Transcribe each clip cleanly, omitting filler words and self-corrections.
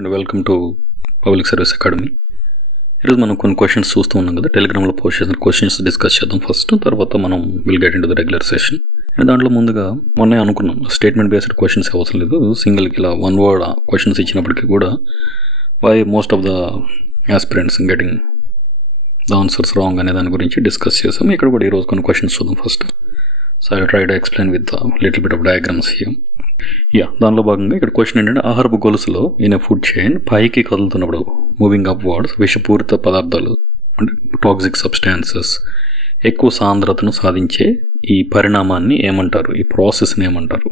And welcome to public service academy. ఈరోజు మనం కొన్ని క్వశ్చన్స్ చూస్తూ ఉన్నాం కదా, టెలిగ్రామ్లో పోస్ట్ చేసిన క్వశ్చన్స్ డిస్కస్ చేద్దాం ఫస్ట్. తర్వాత మనం will get in to the regular session. And దాంట్లో ముందుగా మొన్నే అనుకున్నాం స్టేట్మెంట్ బేస్డ్ క్వశ్చన్స్ అవసరం లేదు, సింగిల్కి ఇలా వన్ వర్డ్ క్వశ్చన్స్ ఇచ్చినప్పటికీ కూడా why most of the aspirants getting the answers wrong అనే దాని గురించి డిస్కస్ చేసాం. ఇక్కడ కూడా ఈరోజు కొన్ని క్వశ్చన్స్ చూద్దాం first. So I try to explain with little bit of diagrams here. దానిలో భాగంగా ఇక్కడ క్వశ్చన్ ఏంటంటే, ఆహారపు గొలుసులో ఇన్ ఏ ఫుడ్ చైన్ పైకి కదులుతున్నప్పుడు మూవింగ్ అప్వర్డ్స్ విషపూరిత పదార్థాలు అంటే టాక్సిక్ సబ్స్టాన్సెస్ ఎక్కువ సాంద్రతను సాధించే ఈ పరిణామాన్ని ఏమంటారు, ఈ ప్రాసెస్ని ఏమంటారు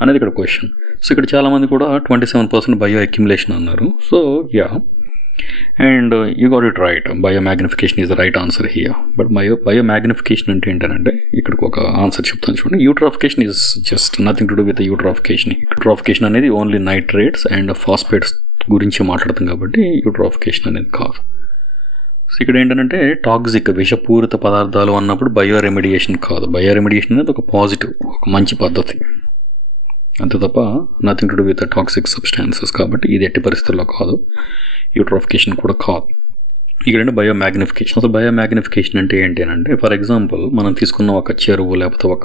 అనేది ఇక్కడ క్వశ్చన్. సో ఇక్కడ చాలామంది కూడా 27% బయో అక్యుములేషన్ అన్నారు. So and you got it right, biomagnification is the right answer here. But biomagnification అంటే ఏంటంటే, ఇక్కడికి ఒక ఆన్సర్ చెప్తాను చూడండి. Eutrophication is just nothing to do with eutrophication. Eutrophication అనేది ఓన్లీ నైట్రేట్స్ అండ్ ఫాస్ఫేట్స్ గురించి మాట్లాడుతాం కాబట్టి యూట్రాఫికేషన్ అనేది కాదు. సో ఇక్కడ ఏంటంటే టాక్సిక్ విషపూరిత పదార్థాలు అన్నప్పుడు బయో రెమిడియేషన్ కాదు. బయో రెమిడియేషన్ అనేది ఒక పాజిటివ్, ఒక మంచి పద్ధతి అంతే తప్ప nothing to do with toxic substances. కాబట్టి ఇది ఎట్టి పరిస్థితుల్లో కాదు, యూట్రాఫికేషన్ కూడా కాదు. ఇక్కడ బయో మ్యాగ్నిఫికేషన్. అసలు బయో మ్యాగ్నిఫికేషన్ అంటే ఏంటి అంటే, ఫర్ ఎగ్జాంపుల్ మనం తీసుకున్న ఒక చెరువు లేకపోతే ఒక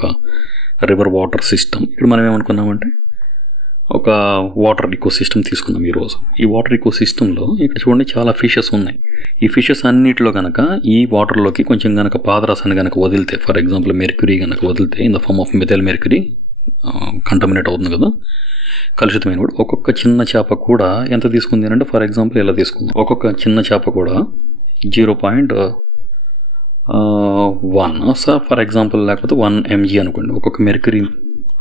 రివర్ వాటర్ సిస్టమ్. ఇక్కడ మనం ఏమనుకున్నామంటే ఒక వాటర్ ఈకో సిస్టమ్ తీసుకున్నాం ఈరోజు. ఈ వాటర్ ఈకో సిస్టంలో ఇక్కడ చూడండి చాలా ఫిషెస్ ఉన్నాయి. ఈ ఫిషెస్ అన్నిటిలో కనుక ఈ వాటర్లోకి కొంచెం కనుక పాదరసాన్ని కనుక వదిలితే, ఫర్ ఎగ్జాంపుల్ మెర్క్యూరీ కనుక వదిలితే in the form of methyl mercury contaminate అవుతుంది కదా, కలుషితమైన కూడా. ఒక్కొక్క చిన్న చేప కూడా ఎంత తీసుకుంది అంటే, ఫర్ ఎగ్జాంపుల్ ఇలా తీసుకుందాం, ఒక్కొక్క చిన్న చేప కూడా 0.1 సార్ ఫర్ ఎగ్జాంపుల్, లేకపోతే 1 mg అనుకోండి.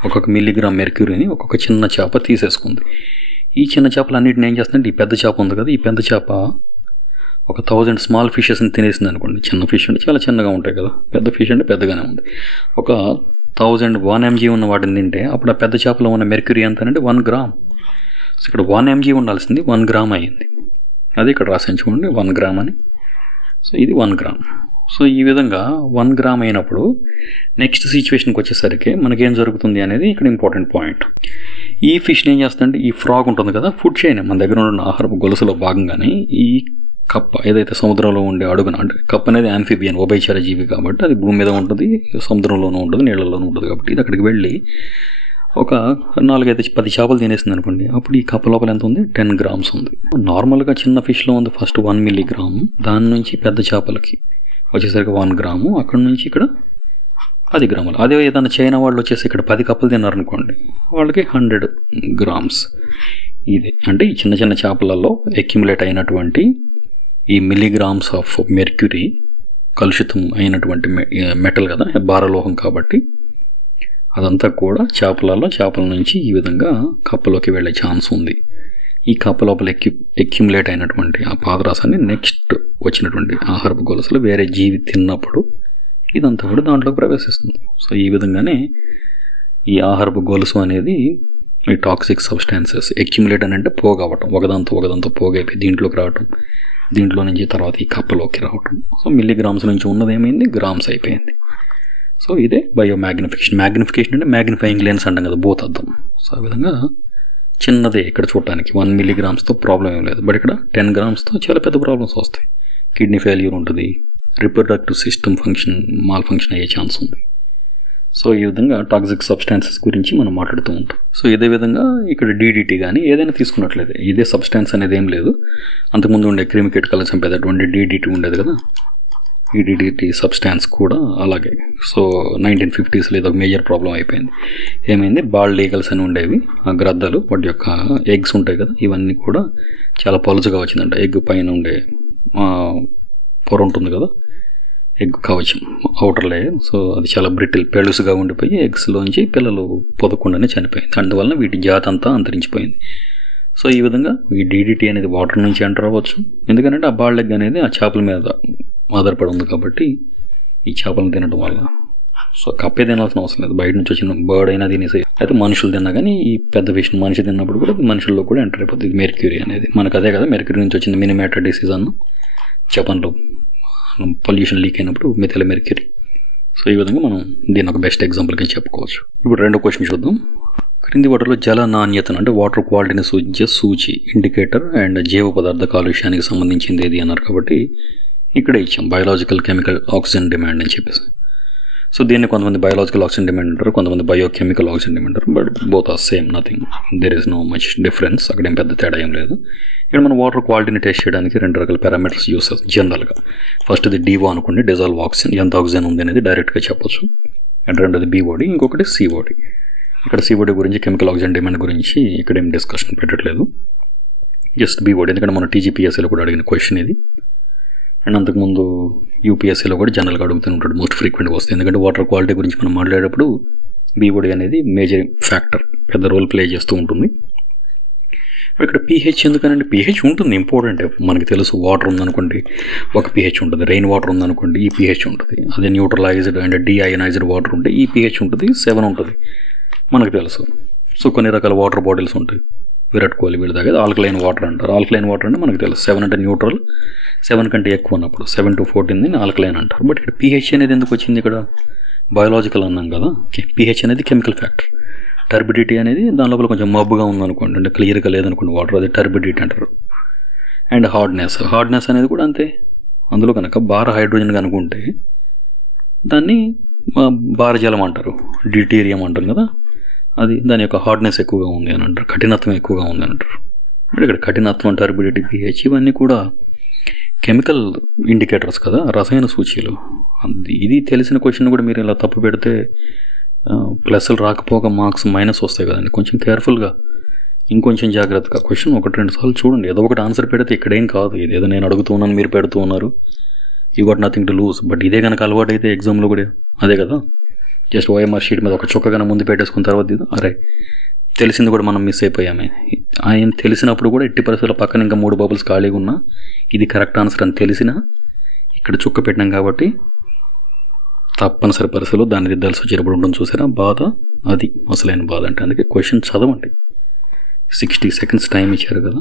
ఒక్కొక్క మిల్లీగ్రామ్ మెర్క్యూరీని ఒక్కొక్క చిన్న చేప తీసేసుకుంది. ఈ చిన్న చేపలు అన్నింటిని ఏం చేస్తుందంటే, ఈ పెద్ద చేప ఉంది కదా, ఈ పెద్ద చేప ఒక 1000 స్మాల్ ఫిషెస్ని తినేసింది అనుకోండి. చిన్న ఫిష్ అంటే చాలా చిన్నగా ఉంటాయి కదా, పెద్ద ఫిష్ అంటే పెద్దగానే ఉంది. ఒక 1 mg ఉన్న వాటిని తింటే అప్పుడు ఆ పెద్ద చేపలో ఉన్న మెర్క్యూరీ ఎంత అంటే 1 గ్రామ్. సో ఇక్కడ 1 mg ఉండాల్సింది 1 గ్రామ్ అయ్యింది. అది ఇక్కడ రాసాను చూడండి 1 గ్రామ్ అని. సో ఇది 1 గ్రామ్. సో ఈ విధంగా 1 గ్రామ్ అయినప్పుడు నెక్స్ట్ సిచ్యువేషన్కి వచ్చేసరికి మనకేం జరుగుతుంది అనేది ఇక్కడ ఇంపార్టెంట్ పాయింట్. ఈ ఫిష్ని ఏం చేస్తుందంటే, ఈ ఫ్రాగ్ ఉంటుంది కదా, ఫుడ్ చైన్ మన దగ్గర ఉన్న ఆహారపు గొలుసులో భాగంగానే ఈ కప్ప ఏదైతే సముద్రంలో ఉండే అడుగున, అంటే కప్ప అనేది ఆంఫిబియన్ ఉభయచర జీవి కాబట్టి అది భూమి మీద ఉంటుంది, సముద్రంలోనూ ఉంటుంది, నీళ్ళల్లోనూ ఉంటుంది. కాబట్టి ఇది అక్కడికి వెళ్ళి ఒక 4-10 చేపలు తినేసింది అనుకోండి. అప్పుడు ఈ కప్ప లోపల ఎంత ఉంది, 10 గ్రామ్స్ ఉంది. నార్మల్గా చిన్న ఫిష్లో ఉంది ఫస్ట్ 1 మిల్లీగ్రామ్, దాని నుంచి పెద్ద చేపలకి వచ్చేసరికి 1 గ్రాము, అక్కడ నుంచి ఇక్కడ 10 గ్రాములు. అదే ఏదైనా చైనా వాళ్ళు వచ్చేసి ఇక్కడ 10 కప్పలు తిన్నారనుకోండి, వాళ్ళకి 100 గ్రామ్స్. ఇది అంటే ఈ చిన్న చిన్న చేపలలో అక్యుములేట్ అయినటువంటి ఈ మిల్లీగ్రామ్స్ ఆఫ్ మెర్క్యూరీ, కలుషితం అయినటువంటి మెటల్ కదా, భారలోహం కాబట్టి అదంతా కూడా చేపల నుంచి ఈ విధంగా కప్పలోకి వెళ్ళే ఛాన్స్ ఉంది. ఈ కప్ప లోపల అక్యుములేట్ అయినటువంటి ఆ పాదరసాన్ని నెక్స్ట్ వచ్చినటువంటి ఆహారపు గొలుసులు వేరే జీవి తిన్నప్పుడు ఇదంతా కూడా దాంట్లోకి ప్రవేశిస్తుంది. సో ఈ విధంగానే ఈ ఆహారపు గొలుసు అనేది ఈ టాక్సిక్ సబ్స్టాన్సెస్ అక్యుములేట్ అని అంటే పోగవటం, ఒకదాంతో పోగైపోయి దీంట్లోకి రావటం, దీంట్లో నుంచి తర్వాత ఈ కప్పలోకి రావటం. సో మిల్లీగ్రామ్స్ నుంచి ఉన్నది ఏమైంది, గ్రామ్స్ అయిపోయింది. సో ఇదే బయో మ్యాగ్నిఫికేషన్. మ్యాగ్నిఫికేషన్ అంటే మ్యాగ్నిఫైయింగ్ లెన్స్ అంటాం కదా, భూతద్దం. సో ఆ విధంగా చిన్నదే ఇక్కడ చూడటానికి 1 మిల్లీగ్రామ్స్తో ప్రాబ్లం ఏం లేదు. బట్ ఇక్కడ 10 గ్రామ్స్తో చాలా పెద్ద ప్రాబ్లమ్స్ వస్తాయి. కిడ్నీ ఫెయిల్యూర్ ఉంటుంది, రిప్రొడక్టివ్ సిస్టమ్ మాల్ ఫంక్షన్ అయ్యే ఛాన్స్ ఉంది. సో ఈ విధంగా టాక్సిక్ సబ్స్టాన్సెస్ గురించి మనం మాట్లాడుతూ ఉంటాం. సో ఇదే విధంగా ఇక్కడ DDT కానీ ఏదైనా తీసుకున్నట్లయితే ఇదే సబ్స్టాన్స్ అనేది ఏం లేదు. అంతకుముందు ఉండే క్రిమికీటకాలను చంపేటటువంటి DDT ఉండేది కదా, ఈ DDT సబ్స్టాన్స్ కూడా అలాగే. సో 1950s ఏదో మేజర్ ప్రాబ్లం అయిపోయింది. ఏమైంది, బాల్డ్ ఈగల్స్ అని ఉండేవి, ఆ గ్రద్దలు, వాటి యొక్క ఎగ్స్ ఉంటాయి కదా, ఇవన్నీ కూడా చాలా పలుచగా వచ్చిందంట. ఎగ్ పైన ఉండే పొర ఉంటుంది కదా, ఎగ్ కవచం అవుటర్ లేయర్. సో అది చాలా బ్రిటిల్ పెళుసుగా ఉండిపోయి ఎగ్స్లోంచి పిల్లలు పొదకుండానే చనిపోయింది. అందువలన వీటి జాతి అంతా అంతరించిపోయింది. సో ఈ విధంగా ఈ DDT అనేది వాటర్ నుంచి ఎంటర్ అవ్వచ్చు. ఎందుకంటే ఆ బాల్డ్ ఎగ్ అనేది ఆ చేపల మీద ఆధారపడి ఉంది కాబట్టి ఈ చేపలను తినడం వల్ల. సో కప్పే తినాల్సిన అవసరం లేదు, బయట నుంచి వచ్చిన బర్డ్ అయినా తినేసి, అయితే మనుషులు తిన్నా కానీ ఈ పెద్ద ఫిష్ మనిషి తిన్నప్పుడు కూడా మనుషుల్లో కూడా ఎంటర్ అయిపోతుంది మెర్క్యూరీ అనేది. మనకు అదే కదా మెర్క్యూరీ నుంచి వచ్చింది మినిమేటర్ డిసీజ్ అన్న, జపాన్లో పొల్యూషన్ లీక్ అయినప్పుడు మిథైల్ మెర్క్యూరీ. సో ఈ విధంగా మనం దీన్ని ఒక బెస్ట్ ఎగ్జాంపుల్గా చెప్పుకోవచ్చు. ఇప్పుడు రెండో క్వశ్చన్ చూద్దాం. క్రింది వాటర్లో జల నాణ్యతను అంటే వాటర్ క్వాలిటీని సూచించే సూచి ఇండికేటర్ అండ్ జీవ పదార్థ కాలుష్యానికి సంబంధించింది ఏది అన్నారు కాబట్టి ఇక్కడే ఇచ్చాం బయోలాజికల్ కెమికల్ ఆక్సిజన్ డిమాండ్ అని చెప్పేసి. సో దీన్ని కొంతమంది బయోలాజికల్ ఆక్సిజన్ డిమాండ్ అంటారు, కొంతమంది బయోకెమికల్ ఆక్సిజన్ డిమాండ్ అంటారు. But both are same, nothing, there is no much difference. అక్కడ ఏం పెద్ద తేడా ఏం లేదు. ఇక్కడ మనం వాటర్ క్వాలిటీని టెస్ట్ చేయడానికి 2 రకాల పారామీటర్స్ యూస్ చేస్తాం జనరల్గా. ఫస్ట్ ఇది డివో అనుకోండి, డిజాల్వ్ ఆక్సిజన్, ఎంత ఆక్సిజన్ ఉంది అనేది డైరెక్ట్గా చెప్పొచ్చు. అండ్ రెండోది బీఓడి, ఇంకొకటి సిఓడి. ఇక్కడ సిఓడి గురించి కెమికల్ ఆక్సిజన్ డిమాండ్ గురించి ఇక్కడ ఏం డిస్కషన్ పెట్టట్లేదు, జస్ట్ బీఓడి. ఎందుకంటే మన టీజీపీఎస్సీలో కూడా అడిగిన క్వశ్చన్ ఇది. అండ్ అంతకుముందు యూపీఎస్సీలో కూడా జనరల్గా అడుగుతూ ఉంటాడు, మోస్ట్ ఫ్రీక్వెంట్గా వస్తుంది. ఎందుకంటే వాటర్ క్వాలిటీ గురించి మనం మాట్లాడేటప్పుడు బీఓడి అనేది మేజర్ ఫ్యాక్టర్, పెద్ద రోల్ ప్లే చేస్తూ ఉంటుంది. ఇక్కడ పీహెచ్ ఎందుకనండి? పీహెచ్ ఉంటుంది, ఇంపార్టెంట్. మనకి తెలుసు, వాటర్ ఉందనుకోండి ఒక పీహెచ్ ఉంటుంది, రెయిన్ వాటర్ ఉందనుకోండి ఈ పీహెచ్ ఉంటుంది, అదే న్యూట్రలైజ్డ్ అండ్ డీఅయనైజ్డ్ వాటర్ ఉంటే ఈ పీహెచ్ ఉంటుంది, 7 ఉంటుంది, మనకు తెలుసు. సో కొన్ని రకాల వాటర్ బాటిల్స్ ఉంటాయి, విరాట్ కోహ్లీ వీళ్ళ దగ్గర ఆల్కలైన్ వాటర్ అంటారు. ఆల్కలైన్ వాటర్ అంటే మనకు తెలుసు, 7 అంటే న్యూట్రల్, 7 కంటే ఎక్కువ ఉన్నప్పుడు 7 to 14 ఆల్కలైన్ అంటారు. బట్ ఇక్కడ పీహెచ్ అనేది ఎందుకు వచ్చింది? ఇక్కడ బయోలాజికల్ అన్నాం కదా, పీహెచ్ అనేది కెమికల్ ఫ్యాక్టర్. టర్బిడిటీ అనేది దాని లోపల కొంచెం మబ్బుగా ఉందనుకోండి, అంటే క్లియర్గా లేదనుకోండి వాటర్, అది టర్బిడిటీ అంటారు. అండ్ హార్డ్నెస్ అనేది కూడా అంతే. అందులో కనుక బార హైడ్రోజన్ కనుకుంటే దాన్ని భారజలం అంటారు, డ్యూటీరియం అంటారు కదా, అది దాని యొక్క హార్డ్నెస్ ఎక్కువగా ఉంది అని అంటారు, కఠినత్వం ఎక్కువగా ఉంది అని అంటారు. బట్ ఇక్కడ కఠినత్వం, టర్బిడిటీ, పీహెచ్ ఇవన్నీ కూడా కెమికల్ ఇండికేటర్స్ కదా, రసాయన సూచీలు. ఇది తెలిసిన క్వశ్చన్ కూడా మీరు ఇలా తప్పు పెడితే ప్లస్లు రాకపోగా మార్క్స్ మైనస్ వస్తాయి కదండి. కొంచెం కేర్ఫుల్గా, ఇంకొంచెం జాగ్రత్తగా క్వశ్చన్ 1-2 సార్లు చూడండి. ఏదో ఒకటి ఆన్సర్ పెడితే ఇక్కడేం కాదు, ఇదేదో నేను అడుగుతూ ఉన్నాను మీరు పెడుతూ ఉన్నారు, you got nothing to lose. But ఇదే కనుక అలవాటు అయితే ఎగ్జామ్లో కూడా అదే కదా, జస్ట్ ఓఎంఆర్ షీట్ మీద ఒక చుక్కగా ముందు పెట్టేసుకున్న తర్వాత ఇది అరే తెలిసింది కూడా మనం మిస్ అయిపోయామే. ఆయన తెలిసినప్పుడు కూడా ఎట్టి పరిస్థితుల్లో పక్కన ఇంకా 3 బబుల్స్ ఖాళీగా ఉన్నా ఇది కరెక్ట్ ఆన్సర్ అని తెలిసినా ఇక్కడ చుక్క పెట్టినాం కాబట్టి తప్పనిసరి పరిస్థితుల్లో దాన్ని దిద్దాల్సి వచ్చేటప్పుడు ఉంటుంది. చూసారా బాధ, అది అసలైన బాధ అంటే. అందుకే క్వశ్చన్ చదవండి. 60 seconds టైం ఇచ్చారు కదా,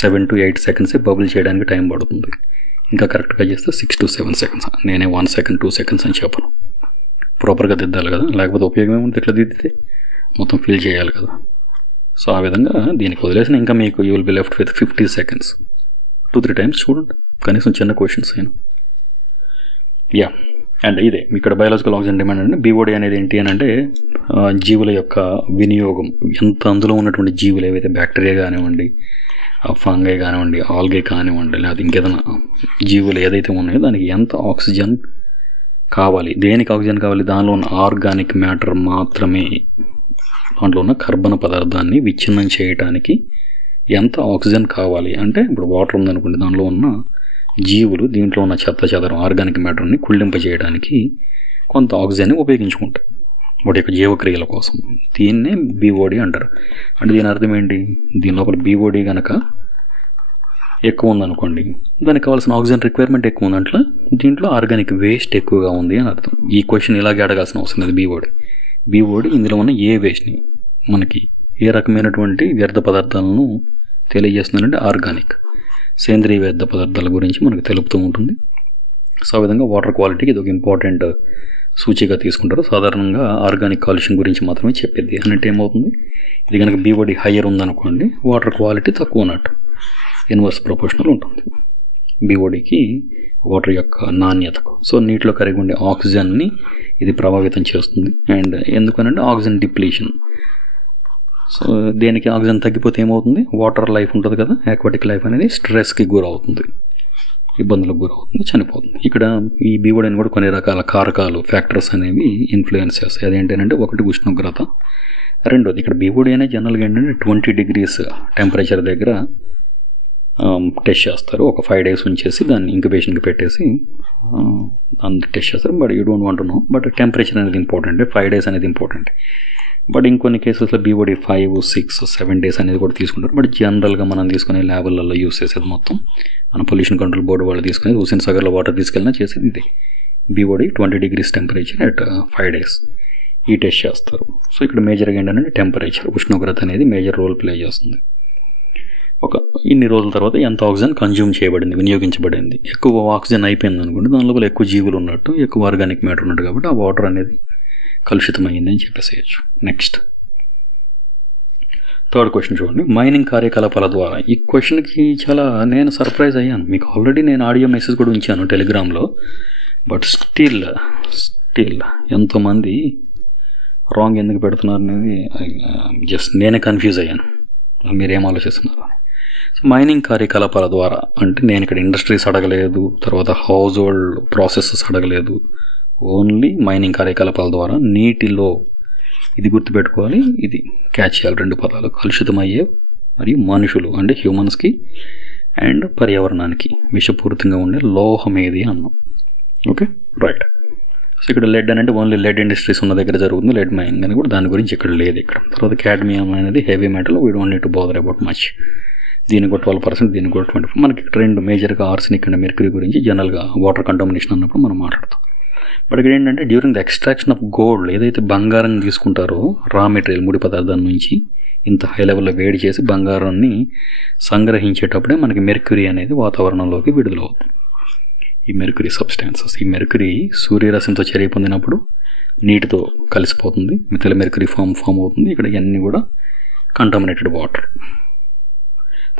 7 to 8 seconds బబుల్ చేయడానికి టైం పడుతుంది. ఇంకా కరెక్ట్గా చేస్తే 6 to 7 seconds. నేనే 1 second 2 seconds అని చెప్పను. ప్రాపర్గా దిద్దాలి కదా, లేకపోతే ఉపయోగం ఏముంటుంది, ఇట్లా దిద్దితే మొత్తం ఫిల్ చేయాలి కదా. సో ఆ విధంగా దీనికి వదిలేసిన ఇంకా మీకు you will be left with 50 seconds. 2-3 times చూడండి, కనీసం చిన్న క్వశ్చన్స్ అయినా. యా, అండ్ ఇదే ఇక్కడ బయోలాజికల్ ఆక్సిజన్ డిమాండ్ అంటే బీఓడి అనేది ఏంటి అని అంటే జీవుల యొక్క వినియోగం, ఎంత అందులో ఉన్నటువంటి జీవులు ఏవైతే బ్యాక్టీరియా కానివ్వండి, ఫంగై కానివ్వండి, ఆల్గే కానివ్వండి, లేదా ఇంకేదైనా జీవులు ఏదైతే ఉన్నాయో దానికి ఎంత ఆక్సిజన్ కావాలి, దేనికి ఆక్సిజన్ కావాలి, దానిలో ఉన్న ఆర్గానిక్ మ్యాటర్ మాత్రమే, దాంట్లో ఉన్న కర్బన పదార్థాన్ని విచ్ఛిన్నం చేయడానికి ఎంత ఆక్సిజన్ కావాలి అంటే, ఇప్పుడు వాటర్ ఉందనుకోండి, దానిలో ఉన్న జీవులు దీంట్లో ఉన్న చెదరం ఆర్గానిక్ మ్యాటర్ని కుళ్ళింపజేయడానికి కొంత ఆక్సిజన్ని ఉపయోగించుకుంటాయి వాటి యొక్క జీవక్రియల కోసం. దీన్నే బీఓడి అంటారు. అంటే దీని అర్థం ఏంటి, దీని లోపల బీఓడి కనుక ఎక్కువ ఉందనుకోండి, దానికి కావాల్సిన ఆక్సిజన్ రిక్వైర్మెంట్ ఎక్కువ ఉందంటే దీంట్లో ఆర్గానిక్ వేస్ట్ ఎక్కువగా ఉంది అని అర్థం. ఈ క్వశ్చన్ ఇలాగే అడగాల్సిన అవసరం లేదు. బీఓడి ఇందులో ఉన్న ఏ వేస్ట్ని, మనకి ఏ రకమైనటువంటి వ్యర్థ పదార్థాలను తెలియజేస్తుందంటే ఆర్గానిక్, సేంద్రీయ వ్యర్థ పదార్థాల గురించి మనకు తెలుపుతూ ఉంటుంది. సో ఆ విధంగా వాటర్ క్వాలిటీకి ఇది ఒక ఇంపార్టెంట్ సూచిగా తీసుకుంటారు. సాధారణంగా ఆర్గానిక్ కాలుష్యం గురించి మాత్రమే చెప్పేది. అంటే ఏమవుతుంది, ఇది కనుక బీఓడి హయ్యర్ ఉందనుకోండి వాటర్ క్వాలిటీ తక్కువ ఉన్నట్టు, ఇన్వర్స్ ప్రపోర్షనల్ ఉంటుంది బీఓడికి వాటర్ యొక్క నాణ్యతకు. సో నీటిలో కరిగి ఉండే ఆక్సిజన్ని ఇది ప్రభావితం చేస్తుంది. అండ్ ఎందుకనంటే ఆక్సిజన్ డిప్లీషన్. సో దేనికి ఆక్సిజన్ తగ్గిపోతే ఏమవుతుంది, వాటర్ లైఫ్ ఉంటుంది కదా, ఆక్వాటిక్ లైఫ్ అనేది స్ట్రెస్కి గురవుతుంది, ఇబ్బందులకు గురవుతుంది, చనిపోతుంది. ఇక్కడ ఈ బీఓడిని కూడా కొన్ని రకాల కారకాలు, ఫ్యాక్టర్స్ అనేవి ఇన్ఫ్లుయెన్స్ చేస్తాయి. అదేంటంటే ఒకటి ఉష్ణోగ్రత, రెండోది ఇక్కడ బీఓడి అనేది జనరల్గా ఏంటంటే 20 degrees టెంపరేచర్ దగ్గర టెస్ట్ చేస్తారు. ఒక 5 days ఉంచేసి దాన్ని ఇంక్యుబేషన్కి పెట్టేసి దాన్ని టెస్ట్ చేస్తారు. But you don't want to know, but temperature అనేది ఇంపార్టెంట్, 5 days అనేది ఇంపార్టెంట్. బట్ ఇంకొన్ని కేసెస్లో బీఓడి 5, 6, 7 days అనేది కూడా తీసుకుంటారు. బట్ జనరల్గా మనం తీసుకునే ల్యాబులలో యూస్ చేసేది మొత్తం మన పొల్యూషన్ కంట్రోల్ బోర్డు వాళ్ళు తీసుకునేది, హుస్సేన్ సాగర్లో వాటర్ తీసుకెళ్ళినా చేసేది ఇది. BOD 20 degrees temperature at 5 days ఈ టెస్ట్ చేస్తారు. సో ఇక్కడ మేజర్గా ఏంటంటే టెంపరేచర్, ఉష్ణోగ్రత అనేది మేజర్ రోల్ ప్లే చేస్తుంది. ఒక ఇన్ని రోజుల తర్వాత ఎంత ఆక్సిజన్ కన్జ్యూమ్ చేయబడింది, వినియోగించబడింది. ఎక్కువ ఆక్సిజన్ అయిపోయింది అనుకోండి, దాని లోపల ఎక్కువ జీవులు ఉన్నట్టు, ఎక్కువ ఆర్గానిక్ మ్యాటర్ ఉన్నట్టు, కాబట్టి ఆ వాటర్ అనేది కలుషితమైంది అని చెప్పేసేయచ్చు. నెక్స్ట్ థర్డ్ క్వశ్చన్ చూడండి, మైనింగ్ కార్యకలాపాల ద్వారా. ఈ క్వశ్చన్కి చాలా నేను సర్ప్రైజ్ అయ్యాను. మీకు ఆల్రెడీ నేను ఆడియో మెసేజ్ కూడా ఉంచాను టెలిగ్రామ్లో. బట్ స్టిల్ ఎంతోమంది రాంగ్ ఎందుకు పెడుతున్నారు అనేది జస్ట్ నేనే కన్ఫ్యూజ్ అయ్యాను. మీరేం ఆలోచిస్తున్నారు అని. సో మైనింగ్ కార్యకలాపాల ద్వారా అంటే నేను ఇక్కడ ఇండస్ట్రీస్ అడగలేదు, తర్వాత హౌస్ హోల్డ్ ప్రాసెసెస్ అడగలేదు. ఓన్లీ మైనింగ్ కార్యకలాపాల ద్వారా నీటిలో, ఇది గుర్తుపెట్టుకోవాలి, ఇది క్యాచ్ చేయాలి 2 పదాలు, కలుషితమయ్యే మరియు మనుషులు అంటే హ్యూమన్స్కి అండ్ పర్యావరణానికి విషపూరితంగా ఉండే లోహం ఏది అన్నాం. Okay, right. సో ఇక్కడ లెడ్ అని అంటే ఓన్లీ లెడ్ ఇండస్ట్రీస్ ఉన్న దగ్గర జరుగుతుంది, లెడ్ మైనింగ్ అని కూడా దాని గురించి ఇక్కడ లేదు ఇక్కడ. తర్వాత క్యాడ్మియం అనేది heavy metal, we don't need to bother about much. దీనికి కూడా 12%, దీనికి కూడా 24%. మనకి ఇక్కడ 2 మేజర్గా ఆర్సెనిక్ అండ్ మెర్క్యూరీ గురించి జనరల్గా వాటర్ కంటామినేషన్ అన్నప్పుడు మనం మాట్లాడతాం. బట్ ఇక్కడ ఏంటంటే during the extraction of gold, ఏదైతే బంగారం తీసుకుంటారో రా మెటీరియల్ ముడి పదార్థాల నుంచి ఇంత హై లెవెల్లో వేడి చేసి బంగారాన్ని సంగ్రహించేటప్పుడే మనకి మెర్క్యూరీ అనేది వాతావరణంలోకి విడుదలవుతుంది. ఈ మెర్క్యూరీ సబ్స్టాన్సెస్, ఈ మెర్క్యూరీ సూర్యరశ్మితో చర్య పొందినప్పుడు నీటితో కలిసిపోతుంది, మిథైల్ మెర్క్యూరీ ఫామ్ అవుతుంది. ఇక్కడ ఇవన్నీ కూడా కంటామినేటెడ్ వాటర్.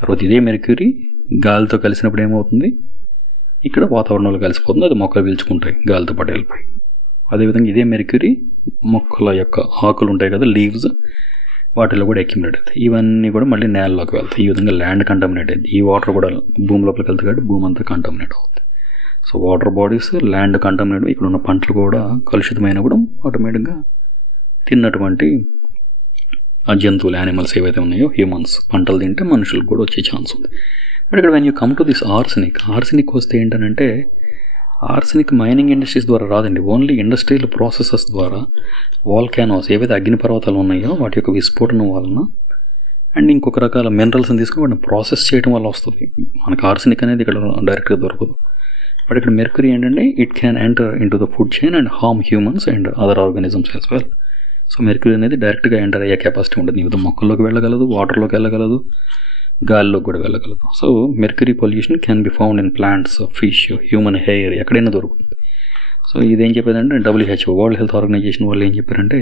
తర్వాత ఇదే మెర్క్యూరీ గాలితో కలిసినప్పుడు ఏమవుతుంది, ఇక్కడ వాతావరణంలో కలిసిపోతుంది, అది మొక్కలు పీల్చుకుంటాయి, గాలితో పాటు వెళ్ళిపోయి. అదేవిధంగా ఇదే మెర్క్యూరీ మొక్కల యొక్క ఆకులు ఉంటాయి కదా, లీవ్స్, వాటిలో కూడా అక్యుములేట్ అవుతాయి. ఇవన్నీ కూడా మళ్ళీ నేలలోకి వెళ్తాయి. ఈ విధంగా ల్యాండ్ కంటామినేట్ అయింది. ఈ వాటర్ కూడా భూమి లోపలికి వెళ్తాయి కాబట్టి భూమి అంతా కంటామినేట్ అవుతుంది. So water bodies, land contaminate, ఇక్కడ ఉన్న పంటలు కూడా కలుషితమైన కూడా ఆటోమేటిక్గా తిన్నటువంటి ఆ జంతువులు, యానిమల్స్ ఏవైతే ఉన్నాయో, హ్యూమన్స్ పంటలు తింటే మనుషులకు కూడా వచ్చే ఛాన్స్ ఉంది. బట్ ఇక్కడ when you come to this arsenic వస్తే ఏంటనంటే, ఆర్సెనిక్ మైనింగ్ ఇండస్ట్రీస్ ద్వారా రాదండి. ఓన్లీ ఇండస్ట్రియల్ ప్రాసెసెస్ ద్వారా, వాల్కానోస్ ఏవైతే అగ్నిపర్వతాలు ఉన్నాయో వాటి యొక్క విస్ఫోటనం వలన అండ్ ఇంకొక రకాల మినరల్స్ని తీసుకుని వాటిని ప్రాసెస్ చేయడం వల్ల వస్తుంది. మనకు ఆర్సెనిక్ అనేది ఇక్కడ డైరెక్ట్గా దొరకదు. బట్ ఇక్కడ మెర్క్యూరీ ఏంటంటే it can enter in to the food chain and harm humans and other organisms as well. So mercury అనేది డైరెక్ట్గా ఎంటర్ అయ్యే కెపాసిటీ ఉంటుంది. ఈ విధంగా మొక్కల్లోకి వెళ్ళగలదు, వాటర్లోకి వెళ్ళగలదు, గాలిలోకి కూడా వెళ్ళగలదు. So mercury pollution can be found in plants, fish, human hair, ఎక్కడైనా దొరుకుతుంది. సో ఇదేం చెప్పేదంటే WHO, వరల్డ్ హెల్త్ ఆర్గనైజేషన్ వాళ్ళు ఏం చెప్పారంటే,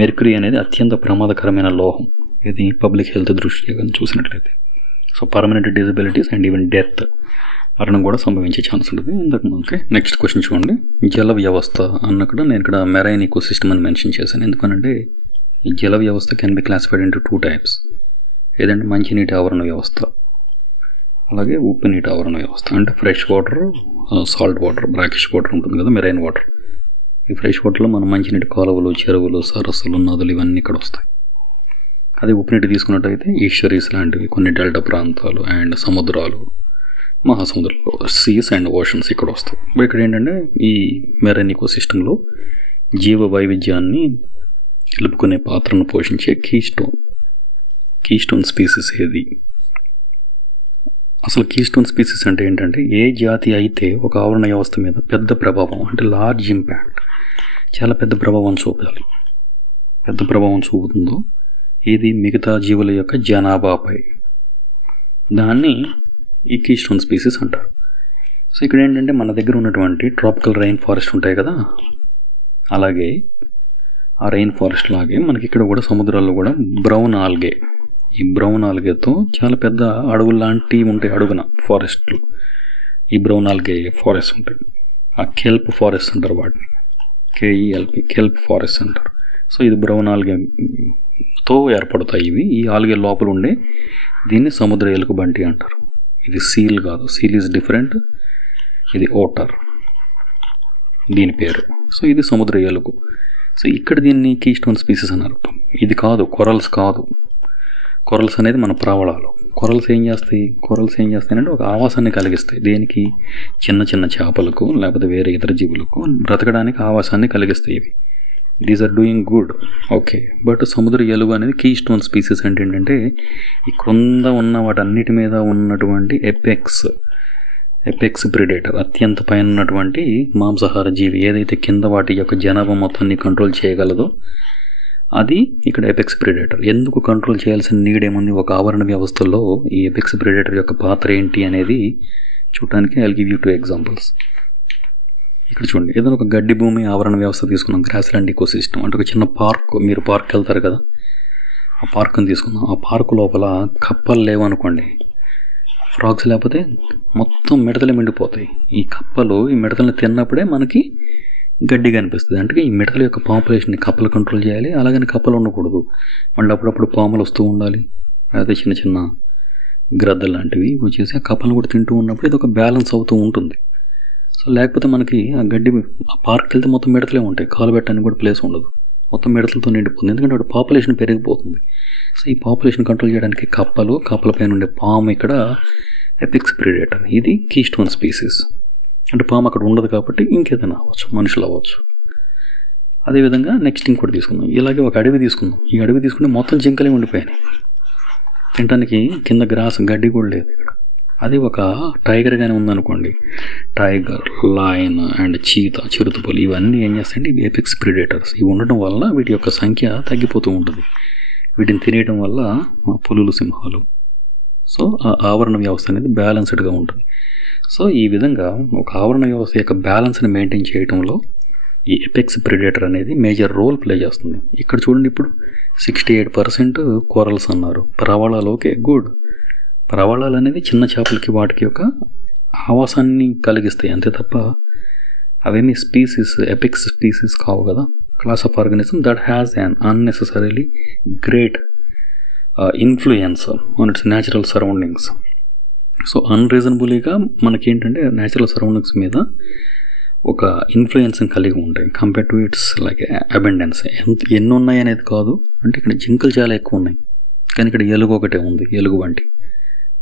మెర్క్యూరీ అనేది అత్యంత ప్రమాదకరమైన లోహం. ఇది పబ్లిక్ హెల్త్ దృష్ట్యా కానీ చూసినట్లయితే. So permanent disabilities and even death, మరణం కూడా సంభవించే ఛాన్స్ ఉంటుంది. ఓకే, నెక్స్ట్ క్వశ్చన్ చూడండి. జల వ్యవస్థ అన్నక్కడ నేను ఇక్కడ మెరైన్ ఈకోసిస్టమ్ అని మెన్షన్ చేశాను. ఎందుకనంటే ఈ జల వ్యవస్థ can be classified into 2 types. ఏదంటే మంచినీటి ఆవరణ వ్యవస్థ, అలాగే ఉప్పు నీటి ఆవరణ వ్యవస్థ. అంటే fresh water, salt water, brackish water ఉంటుంది కదా, మెరైన్ వాటర్. ఈ ఫ్రెష్ వాటర్లో మనం మంచినీటి కాలువలు, చెరువులు, సరస్సులు, నదులు ఇవన్నీ ఇక్కడ వస్తాయి. అదే ఉప్పు నీటి తీసుకున్నట్టయితే ఈస్టరీస్ లాంటివి, కొన్ని డెల్టా ప్రాంతాలు అండ్ సముద్రాలు, మహాసముద్రాలు, సీస్ అండ్ ఓషన్స్ ఇక్కడ వస్తాయి. ఇక్కడ ఏంటంటే ఈ మెరైన్ ఈకోసిస్టంలో జీవ వైవిధ్యాన్ని నిలుపుకునే పాత్రను పోషించే కీస్టోన్ స్పీసీస్ ఏది? అసలు కీస్టోన్ స్పీసీస్ అంటే ఏంటంటే, ఏ జాతి అయితే ఒక ఆవరణ వ్యవస్థ మీద పెద్ద ప్రభావం, అంటే లార్జ్ ఇంపాక్ట్, చాలా పెద్ద ప్రభావం చూపుతుందో ఇది మిగతా జీవుల యొక్క జనాభాపై, దాన్ని ఈ కీస్టోన్ స్పీసీస్ అంటారు. సో ఇక్కడ ఏంటంటే మన దగ్గర ఉన్నటువంటి ట్రాపికల్ రెయిన్ ఫారెస్ట్ ఉంటాయి కదా, అలాగే ఆ రెయిన్ ఫారెస్ట్ లాగే మనకి ఇక్కడ కూడా సముద్రాల్లో కూడా బ్రౌన్ ఆల్గే, ఈ బ్రౌన్ ఆల్గేతో చాలా పెద్ద అడవులు లాంటివి ఉంటాయి అడుగున ఫారెస్ట్లు. ఈ బ్రౌన్ ఆల్గే ఫారెస్ట్ ఉంటాయి. ఆ కెల్ప్ ఫారెస్ట్ అంటారు వాటిని, KELP, కెల్ప్ ఫారెస్ట్ అంటారు. సో ఇది బ్రౌన్ ఆల్గేతో ఏర్పడతాయి ఇవి. ఈ ఆల్గే లోపల ఉండే దీన్ని సముద్ర ఎలుకబంటి అంటారు. ఇది సీల్ కాదు, సీల్ ఈజ్ డిఫరెంట్, ఇది ఓటర్ దీని పేరు. సో ఇది సముద్ర ఎలుగు. సో ఇక్కడ దీన్ని కీస్టోన్ స్పీసీస్ అన్నారు. ఇది కాదు, కొరల్స్ కాదు. కొరల్స్ అనేది మన ప్రావళాలు. కొరల్స్ ఏం చేస్తాయి అంటే ఒక ఆవాసాన్ని కలిగిస్తాయి. దేనికి? చిన్న చిన్న చేపలకు లేకపోతే వేరే ఇతర జీవులకు బ్రతకడానికి ఆవాసాన్ని కలిగిస్తాయి ఇవి. These are doing good, okay. But సముద్ర ఎలుగు అనేది కీస్టోన్ స్పీసీస్ అంటే ఏంటంటే ఈ క్రింద ఉన్న వాటన్నిటి మీద ఉన్నటువంటి ఎపెక్స్ ప్రిడేటర్, అత్యంత పైన ఉన్నటువంటి మాంసాహార జీవి ఏదైతే కింద వాటి యొక్క జనాభా మొత్తాన్ని కంట్రోల్ చేయగలదో అది ఇక్కడ ఎపెక్స్ ప్రిడేటర్. ఎందుకు కంట్రోల్ చేయాల్సిన నీడ్ ఏముంది ఒక ఆవరణ వ్యవస్థలో? ఈ ఎపెక్స్ ప్రిడేటర్ యొక్క పాత్ర ఏంటి అనేది చూడటానికి I will give you 2 examples. ఇక్కడ చూడండి, ఏదైనా ఒక గడ్డి భూమి ఆవరణ వ్యవస్థ తీసుకున్నాం, గ్రాస్ ల్యాండ్ ఈకోసిస్టమ్ అంటే ఒక చిన్న పార్క్. మీరు పార్క్ వెళ్తారు కదా, ఆ పార్కుని తీసుకుందాం. ఆ పార్కు లోపల కప్పలు లేవనుకోండి, ఫ్రాగ్స్ లేకపోతే మొత్తం మిడతలు మిండిపోతాయి. ఈ కప్పలు ఈ మిడతలను తిన్నప్పుడే మనకి గడ్డి కనిపిస్తుంది. అంటే ఈ మిడతల యొక్క పాపులేషన్ని కప్పలు కంట్రోల్ చేయాలి. అలాగని కప్పలు ఉండకూడదు, మళ్ళీ అప్పుడప్పుడు పాములు వస్తూ ఉండాలి, అదే చిన్న చిన్న గ్రద్దలు లాంటివి వచ్చేసి ఆ కప్పలు కూడా తింటూ ఉన్నప్పుడు ఇది ఒక బ్యాలెన్స్ అవుతూ ఉంటుంది. సో లేకపోతే మనకి ఆ గడ్డి ఆ పార్క్కి వెళ్తే మొత్తం మిడతలే ఉంటాయి, కాలు పెట్టడానికి కూడా ప్లేస్ ఉండదు, మొత్తం మిడతలతో నిండిపోతుంది. ఎందుకంటే వాడు పాపులేషన్ పెరిగిపోతుంది. సో ఈ పాపులేషన్ కంట్రోల్ చేయడానికి కప్పల పైన ఉండే పాము ఇక్కడ ఎపిక్స్ ప్రిడేటర్. ఇది కీస్టోన్ స్పీసీస్. అంటే పాము అక్కడ ఉండదు కాబట్టి ఇంకేదైనా అవ్వచ్చు, మనుషులు అవ్వచ్చు. అదేవిధంగా నెక్స్ట్ ఇంకోటి తీసుకుందాం. ఇలాగే ఒక అడవి తీసుకుందాం. ఈ అడవి తీసుకుంటే మొత్తం జింకలే ఉండిపోయినాయి, తినడానికి కింద గ్రాస్ గడ్డి కూడా లేదు ఇక్కడ. అది ఒక టైగర్ గానే ఉందనుకోండి, టైగర్, లయన్ అండ్ చీతా, చిరుతపులి ఇవన్నీ ఏం చేస్తాయంటే ఇవి ఎపిక్స్ ప్రిడేటర్స్. ఇవి ఉండడం వల్ల వీటి యొక్క సంఖ్య తగ్గిపోతూ ఉంటుంది. వీటిని తినేయడం వల్ల పులులు, సింహాలు. సో ఆ ఆవరణ వ్యవస్థ అనేది బ్యాలెన్స్డ్గా ఉంటుంది. సో ఈ విధంగా ఒక ఆవరణ వ్యవస్థ యొక్క బ్యాలెన్స్ని మెయింటైన్ చేయడంలో ఈ ఎపిక్స్ ప్రిడేటర్ అనేది మేజర్ రోల్ ప్లే చేస్తుంది. ఇక్కడ చూడండి, ఇప్పుడు 68% కోరల్స్ అన్నారు. ప్రవాళాలు ఓకే, గుడ్. ప్రవాళాలు అనేది చిన్న చేపలకి వాటికి యొక్క ఆవాసాన్ని కలిగిస్తాయి అంతే తప్ప అవేమీ స్పీసీస్, ఎపిక్స్ స్పీసీస్ కావు కదా. Class of organism that has an unnecessarily great influence on its natural surroundings. So అన్రీజనబుల్గా మనకేంటంటే న్యాచురల్ సరౌండింగ్స్ మీద ఒక ఇన్ఫ్లుయెన్స్ని కలిగి ఉంటాయి compare to its like abundance. ఎన్ని ఉన్నాయి అనేది కాదు, అంటే ఇక్కడ జింకలు చాలా ఎక్కువ ఉన్నాయి, కానీ ఇక్కడ ఎలుగు ఒకటే ఉంది, ఎలుగు వంటి.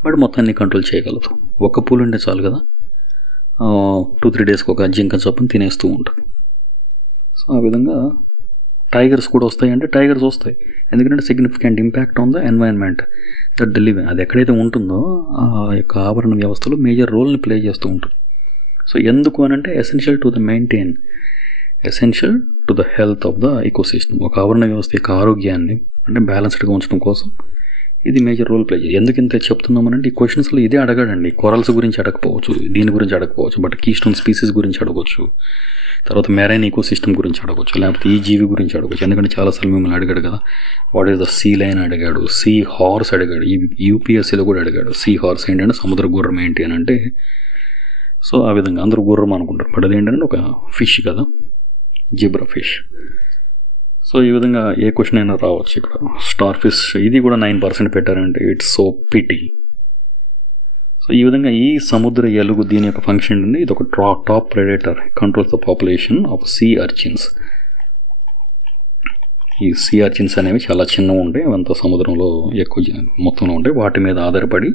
బట్ మొత్తాన్ని కంట్రోల్ చేయగలదు. ఒక పూలు ఉంటే చాలు కదా, 2-3 డేస్కి ఒక జింక చొప్పున తినేస్తూ ఉంటుంది. సో ఆ విధంగా టైగర్స్ కూడా వస్తాయి. అంటే టైగర్స్ వస్తాయి ఎందుకంటే significant impact on the environment that the living. అది ఎక్కడైతే ఉంటుందో ఆ యొక్క ఆవరణ వ్యవస్థలో మేజర్ రోల్ని ప్లే చేస్తూ ఉంటుంది. సో ఎందుకు అని అంటే essential to the health of the ecosystem. ఒక ఆవరణ వ్యవస్థ యొక్క ఆరోగ్యాన్ని అంటే బ్యాలెన్స్డ్గా ఉంచడం కోసం ఇది మేజర్ రోల్ ప్లే చేయాలి. ఎందుకు ఇంత చెప్తున్నామనంటే ఈ క్వశ్చన్స్లో ఇదే అడగాడండి. కొరల్స్ గురించి అడగకపోవచ్చు, దీని గురించి అడగకపోవచ్చు, బట్ కీస్టోన్ స్పీసీస్ గురించి అడగవచ్చు, తర్వాత మెరైన్ ఈకోసిస్టమ్ గురించి అడగవచ్చు, లేకపోతే ఈ జీవి గురించి అడగవచ్చు. ఎందుకంటే చాలాసార్లు మిమ్మల్ని అడిగాడు కదా, what is the sea line అడిగాడు, సీ హార్స్ అడిగాడు, ఈ యూపీఎస్సీలో కూడా అడిగాడు. సీ హార్స్ ఏంటంటే సముద్ర గుర్రం ఏంటి అని అంటే, సో ఆ విధంగా అందరూ గుర్రం అనుకుంటారు, బట్ అదేంటంటే ఒక ఫిష్ కదా, జిబ్రా ఫిష్. సో ఈ విధంగా ఏ క్వశ్చన్ అయినా రావచ్చు. ఇక్కడ స్టార్ ఫిష్ ఇది కూడా 9% పెట్టారంటే ఇట్స్ సో పిటీ. సో ఈ విధంగా ఈ సముద్ర ఎలుగు దీని యొక్క ఫంక్షన్ ఉంది. ఇది ఒక top predator, controls the population of sea urchins. ఈ సీ అర్చిన్స్ అనేవి చాలా చిన్నవి ఉంటాయి, అవంతా సముద్రంలో ఎక్కువ మొత్తంలో ఉంటాయి. వాటి మీద ఆధారపడి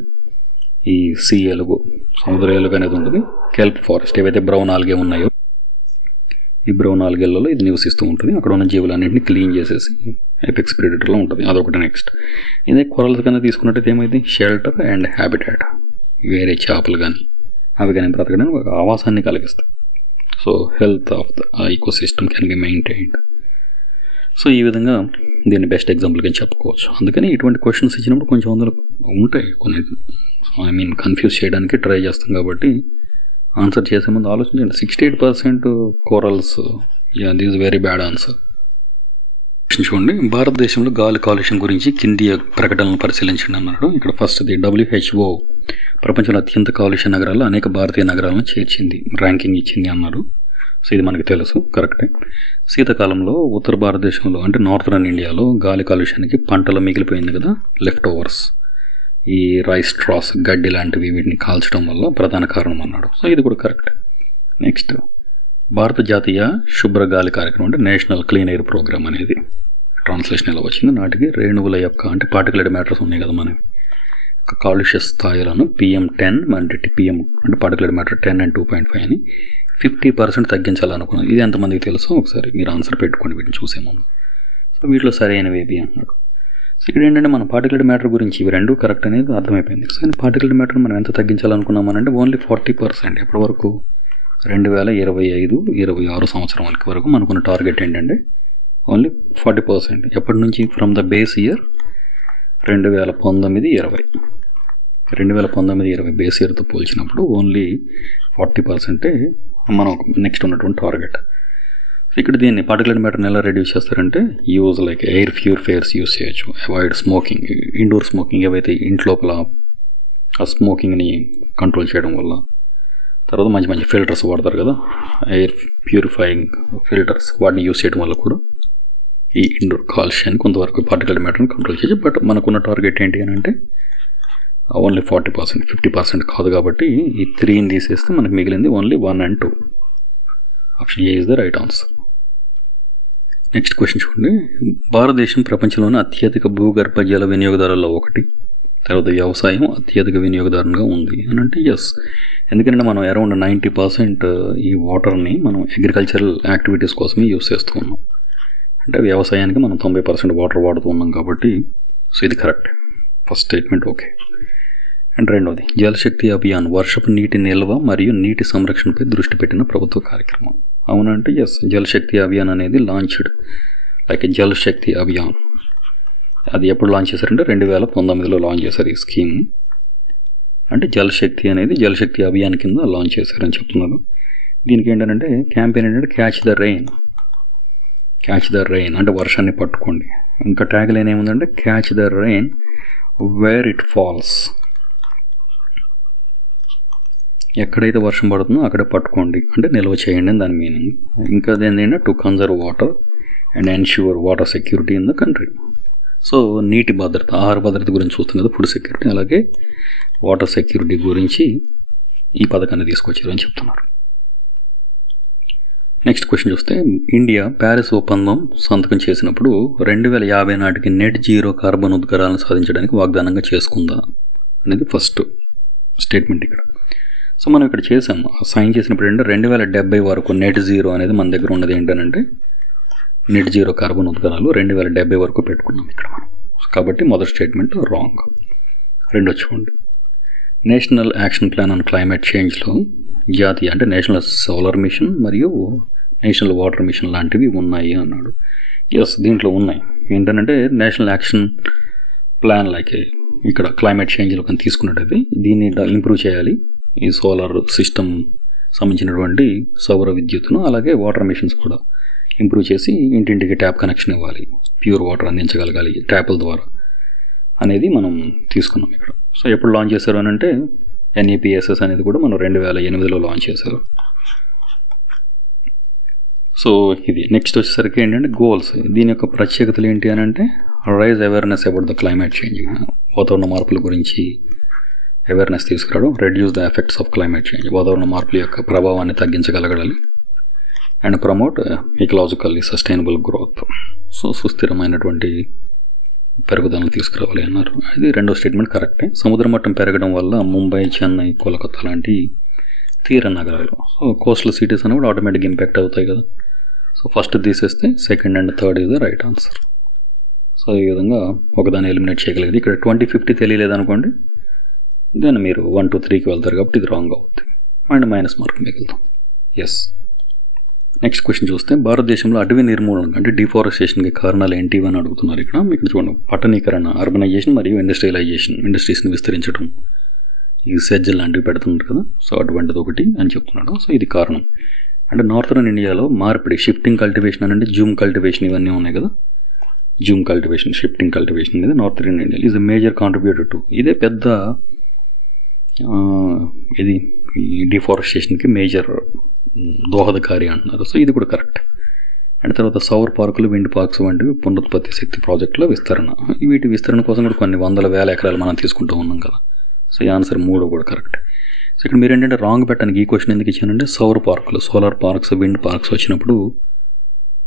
ఈ సీ ఎలుగు, సముద్ర ఎలుగు అనేది ఉంటుంది. కెల్ప్ ఫారెస్ట్ ఏవైతే బ్రౌన్ ఆల్గే ఉన్నాయో ఈ బ్రౌన్ ఆల్గేలలో ఇది నివసిస్తూ ఉంటుంది. అక్కడ ఉన్న జీవులన్నింటినీ క్లీన్ చేసేసి ఎపిక్స్ ప్రెడేటర్లో ఉంటుంది. అదొకటి. నెక్స్ట్ ఇదే కొరల్స్ కన్నా తీసుకున్నట్టయితే ఏమైంది, షెల్టర్ అండ్ హ్యాబిటాట్. వేరే చేపలు కానీ అవి కానీ బ్రతకడానికి ఒక ఆవాసాన్ని కలిగిస్తాయి. So health of the ecosystem can be maintained. So ఈ విధంగా దీన్ని బెస్ట్ ఎగ్జాంపుల్ కింద చెప్పుకోవచ్చు. అందుకని ఇటువంటి క్వశ్చన్స్ ఇచ్చినప్పుడు కొంచెం అందులో ఉంటాయి కొన్ని, కన్ఫ్యూజ్ చేయడానికి ట్రై చేస్తాం కాబట్టి ఆన్సర్ చేసే ముందు ఆలోచించండి. 68% corals, this very bad answer. చూడండి, భారతదేశంలో గాలి కాలుష్యం గురించి కింది ప్రకటనలను పరిశీలించండి అన్నాడు. ఇక్కడ ఫస్ట్ది WHO ప్రపంచంలో అత్యంత కాలుష్య నగరాల్లో అనేక భారతీయ నగరాలను చేర్చింది, ర్యాంకింగ్ ఇచ్చింది అన్నారు. సో ఇది మనకు తెలుసు, కరెక్టే. శీతాకాలంలో ఉత్తర భారతదేశంలో అంటే నార్థరన్ ఇండియాలో గాలి కాలుష్యానికి పంటలు మిగిలిపోయింది కదా, లెఫ్ట్ ఓవర్స్, ఈ రైస్ స్ట్రాస్, గడ్డి లాంటివి వీటిని కాల్చడం వల్ల ప్రధాన కారణం అన్నాడు. సో ఇది కూడా కరెక్ట్. నెక్స్ట్, భారత జాతీయ శుభ్ర గాలి కార్యక్రమం అంటే నేషనల్ క్లీన్ ఎయిర్ ప్రోగ్రామ్ అనేది ట్రాన్స్లేషన్ ఎలా వచ్చింది, నాటికి రేణువుల యొక్క అంటే పార్టికులేట్ మ్యాటర్స్ ఉన్నాయి కదా మనవి, కాలుష్య స్థాయిలను PM10 అంటే PM అంటే పార్టికులేట్ మ్యాటర్ 10 and 2.5 అని 50% తగ్గించాలనుకున్నాను. ఇది ఎంతమందికి తెలుసో ఒకసారి మీరు ఆన్సర్ పెట్టుకోండి వీటిని చూసే ముందు. సో వీటిలో సరైనవి ఏవి అన్నాడు. సో ఇక్కడ ఏంటంటే మనం పార్టికులేట్ మ్యాటర్ గురించి ఇవి రెండు కరెక్ట్ అనేది అర్థమైపోయింది. సో పార్టికులేట్ మ్యాటర్ మనం ఎంత తగ్గించాలనుకున్నామనంటే ఓన్లీ 40%. ఎప్పటి వరకు 2025-26 సంవత్సరం వరకు మనకున్న టార్గెట్ ఏంటంటే ఓన్లీ 40%. ఎప్పటి నుంచి, from the base year 2019-20 base ఇయర్తో పోల్చినప్పుడు ఓన్లీ 40% మనం నెక్స్ట్ ఉన్నటువంటి టార్గెట్. ఇక్కడ దీన్ని పార్టికులేట్ మ్యాటర్ని ఎలా రెడ్యూస్ చేస్తారంటే use like air purifiers use చేయొచ్చు, అవాయిడ్ స్మోకింగ్, ఇండోర్ స్మోకింగ్ ఏవైతే ఇంట్లోపల ఆ స్మోకింగ్ని కంట్రోల్ చేయడం వల్ల. తర్వాత మంచి మంచి ఫిల్టర్స్ వాడతారు కదా, ఎయిర్ ప్యూరిఫైయింగ్ ఫిల్టర్స్, వాటిని యూస్ చేయడం వల్ల కూడా ఈ ఇండోర్ కాలుష్యాన్ని కొంతవరకు పార్టికులేట్ మ్యాటర్ని కంట్రోల్ చేయొచ్చు. బట్ మనకున్న టార్గెట్ ఏంటి అని అంటే ఓన్లీ 40%, 50% కాదు. కాబట్టి ఈ 3ని తీసేస్తే మనకు మిగిలింది only 1 and 2. Option A is the right answer. Next question చూడండి. భారతదేశం ప్రపంచంలోని అత్యధిక భూగర్భ జల వినియోగదారుల్లో ఒకటి. తర్వాత వ్యవసాయం అత్యధిక వినియోగదారునిగా ఉంది అని అంటే ఎస్. ఎందుకంటే మనం అరౌండ్ 90% ఈ వాటర్ని మనం అగ్రికల్చరల్ యాక్టివిటీస్ కోసమే యూస్ చేస్తూ ఉన్నాం. అంటే వ్యవసాయానికి మనం 90% వాటర్ వాడుతూ ఉన్నాం కాబట్టి సో ఇది correct. First statement okay. And రెండవది, జలశక్తి అభియాన్ వర్షపు నీటి నిల్వ మరియు నీటి సంరక్షణపై దృష్టి పెట్టిన ప్రభుత్వ కార్యక్రమం. అవునంటే ఎస్, జలశక్తి అభియాన్ అనేది లాంచ్డ్ లైక్ జలశక్తి అభియాన్. అది ఎప్పుడు లాంచ్ చేశారంటే 2019లో లాంచ్ చేశారు ఈ స్కీమ్ని. అంటే జలశక్తి అనేది జలశక్తి అభియాన్ కింద లాంచ్ చేశారని చెప్తున్నారు. దీనికి ఏంటంటే క్యాంపెయిన్ ఏంటంటే catch the rain. Catch the rain అంటే వర్షాన్ని పట్టుకోండి. ఇంకా ట్యాగ్ లైన్ ఏముందంటే catch the rain where it falls. ఎక్కడైతే వర్షం పడుతుందో అక్కడే పట్టుకోండి అంటే నిల్వ చేయండి అని దాని మీనింగ్. ఇంకా అదేంటంటే to conserve water and ensure water security in the country. So నీటి భద్రత, ఆహార భద్రత గురించి చూస్తాం కదా, ఫుడ్ సెక్యూరిటీ, అలాగే వాటర్ సెక్యూరిటీ గురించి ఈ పథకాన్ని తీసుకొచ్చారు అని చెప్తున్నారు. నెక్స్ట్ క్వశ్చన్ చూస్తే, ఇండియా ప్యారిస్ ఒప్పందం సంతకం చేసినప్పుడు 2050 నాటికి నెట్ జీరో కార్బన్ ఉద్గారాలను సాధించడానికి వాగ్దానంగా చేసుకుందా అనేది ఫస్ట్ స్టేట్మెంట్ ఇక్కడ. సో మనం ఇక్కడ చేసాము, సైన్ చేసినప్పుడు ఏంటంటే 2070 వరకు నెట్ జీరో అనేది మన దగ్గర ఉన్నది ఏంటంటే నెట్ జీరో కార్బన్ ఉద్గారాలు 2070 వరకు పెట్టుకున్నాం ఇక్కడ మనం. కాబట్టి మొదటి స్టేట్మెంట్ రాంగ్. రెండో చూడండి, national action plan on climate చేంజ్లో జాతీయ అంటే నేషనల్ సోలార్ మిషన్ మరియు నేషనల్ వాటర్ మిషన్ లాంటివి ఉన్నాయి అన్నాడు. ఎస్, దీంట్లో ఉన్నాయి. ఏంటంటే నేషనల్ యాక్షన్ ప్లాన్ లైక్ ఇక్కడ క్లైమేట్ చేంజ్లో కానీ తీసుకున్నట్టయితే దీన్ని ఇంప్రూవ్ చేయాలి, ఈ సోలార్ సిస్టమ్ సంబంధించినటువంటి సౌర విద్యుత్తును, అలాగే వాటర్ మిషన్స్ కూడా ఇంప్రూవ్ చేసి ఇంటింటికి ట్యాప్ కనెక్షన్ ఇవ్వాలి, ప్యూర్ వాటర్ అందించగలగాలి ట్యాపుల ద్వారా అనేది మనం తీసుకున్నాం ఇక్కడ. సో ఎప్పుడు లాంచ్ చేశారు అని అంటే NEPSS అనేది కూడా మనం 2008లో లాంచ్ చేశారు. సో ఇది నెక్స్ట్ వచ్చేసరికి ఏంటంటే గోల్స్. దీని యొక్క ప్రత్యేకతలు ఏంటి అని అంటే raise awareness about the climate change, వాతావరణ మార్పుల గురించి అవేర్నెస్ తీసుకురావడం, reduce the effects of climate change, వాతావరణ మార్పుల యొక్క ప్రభావాన్ని తగ్గించగలగాలి, and promote ecologically sustainable growth. So సుస్థిరమైనటువంటి పెరుగుదలను తీసుకురావాలి అన్నారు. ఇది రెండో స్టేట్మెంట్ కరెక్టే. సముద్ర మట్టం పెరగడం వల్ల ముంబై, చెన్నై, కోల్కతా లాంటి తీర నగరాలు, సో కోస్టల్ సిటీస్ అని కూడా ఆటోమేటిక్ ఇంపాక్ట్ అవుతాయి కదా. సో ఫస్ట్ తీసేస్తే second and third is the right answer. So ఈ విధంగా ఒకదాన్ని ఎలిమినేట్ చేయగలిగేది. ఇక్కడ 2050 తెలియలేదనుకోండి, దాన్ని మీరు 1 to 3కి వెళ్తారు కాబట్టి ఇది రాంగ్ అవుతుంది అండ్ మైనస్ మార్క్ మిగులుతుంది. ఎస్. నెక్స్ట్ క్వశ్చన్ చూస్తే, భారతదేశంలో అటవీ నిర్మూలన అంటే డిఫారెస్టేషన్కి కారణాలు ఏంటి అని అడుగుతున్నారు. ఇక్కడ మీకు చూడండి, పట్టణీకరణ, అర్బనైజేషన్ మరియు ఇండస్ట్రియలైజేషన్, ఇండస్ట్రీస్ని విస్తరించడం, ఈ సెజ్జల్ లాంటివి పెడుతున్నారు కదా, సో అటువంటిది ఒకటి అని చెప్తున్నాడు. సో ఇది కారణం. అంటే నార్థరన్ ఇండియాలో మార్పిడి, షిఫ్టింగ్ కల్టివేషన్ అని అంటే జూమ్ కల్టివేషన్ ఇవన్నీ ఉన్నాయి కదా, జూమ్ కల్టివేషన్, షిఫ్టింగ్ కల్టివేషన్ అనేది northern India is a major contributor to, ఇదే పెద్ద ఇది ఈ డిఫారెస్టేషన్కి మేజర్ దోహదకారి అంటున్నారు. సో ఇది కూడా కరెక్ట్. అండ్ తర్వాత సౌర పార్కులు, విండ్ పార్క్స్ వంటివి పునరుత్పత్తి శక్తి ప్రాజెక్టుల విస్తరణ, వీటి విస్తరణ కోసం కూడా కొన్ని వందల వేల ఎకరాలు మనం తీసుకుంటూ ఉన్నాం కదా. సో ఈ ఆన్సర్ 3 కూడా కరెక్ట్. సో ఇక్కడ మీరు ఏంటంటే రాంగ్ పెట్టడానికి ఈ క్వశ్చన్ ఎందుకు ఇచ్చానంటే, సౌర పార్కులు, సోలార్ పార్క్స్, విండ్ పార్క్స్ వచ్చినప్పుడు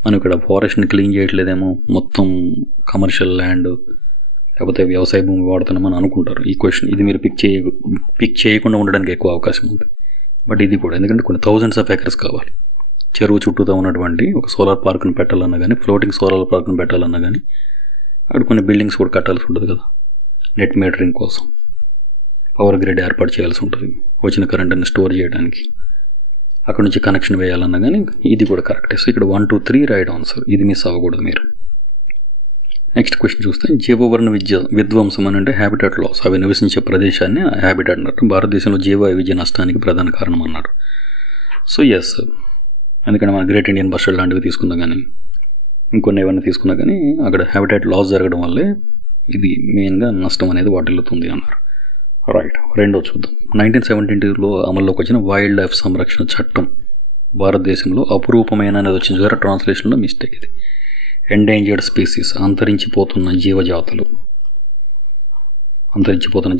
మనం ఇక్కడ ఫారెస్ట్ని క్లీన్ చేయట్లేదేమో, మొత్తం కమర్షియల్ ల్యాండ్ లేకపోతే వ్యవసాయ భూమి వాడుతున్నామని అనుకుంటారు. ఈ క్వశ్చన్ ఇది మీరు పిక్ చేయకుండా ఉండడానికి ఎక్కువ అవకాశం ఉంది. బట్ ఇది కూడా ఎందుకంటే కొన్ని థౌజండ్స్ ఆఫ్ ఎకర్స్ కావాలి. చెరువు చుట్టూతో ఉన్నటువంటి ఒక సోలార్ పార్క్ని పెట్టాలన్నా కానీ, ఫ్లోటింగ్ సోలార్ పార్క్ని పెట్టాలన్నా కానీ అక్కడ కొన్ని బిల్డింగ్స్ కూడా కట్టాల్సి ఉంటుంది కదా, నెట్ మీటరింగ్ కోసం పవర్ గ్రిడ్ ఏర్పాటు చేయాల్సి ఉంటుంది, వచ్చిన కరెంట్ని స్టోర్ చేయడానికి, అక్కడ నుంచి కనెక్షన్ వేయాలన్నా కానీ ఇది కూడా కరెక్టే. సో ఇక్కడ 1 to 3 రైట్ ఆన్సర్, ఇది మిస్ అవ్వకూడదు మీరు. నెక్స్ట్ క్వశ్చన్ చూస్తే, జీవవర్ణ విధ్వంసం అని అంటే హ్యాబిటాట్ లాస్, అవి నివసించే ప్రదేశాన్ని హ్యాబిటాట్ అన్నట్టు భారతదేశంలో జీవ వైవిధ్య నష్టానికి ప్రధాన కారణం అన్నారు. సో ఎస్, ఎందుకంటే మన గ్రేట్ ఇండియన్ బస్టర్డ్ లాంటివి తీసుకున్నా కానీ ఇంకొన్ని ఏమైనా తీసుకున్నా కానీ అక్కడ హ్యాబిటాట్ లాస్ జరగడం వల్లే ఇది మెయిన్గా నష్టం అనేది వాటిల్లుతుంది అన్నారు. రైట్. రెండో చూద్దాం. 1972లో అమల్లోకి వచ్చిన వైల్డ్ లైఫ్ సంరక్షణ చట్టం భారతదేశంలో అపురూపమైన అనేది వచ్చింది చూసారా, ట్రాన్స్లేషన్లో మిస్టేక్ ఇది. ఎండేంజర్డ్ స్పీసీస్, అంతరించిపోతున్న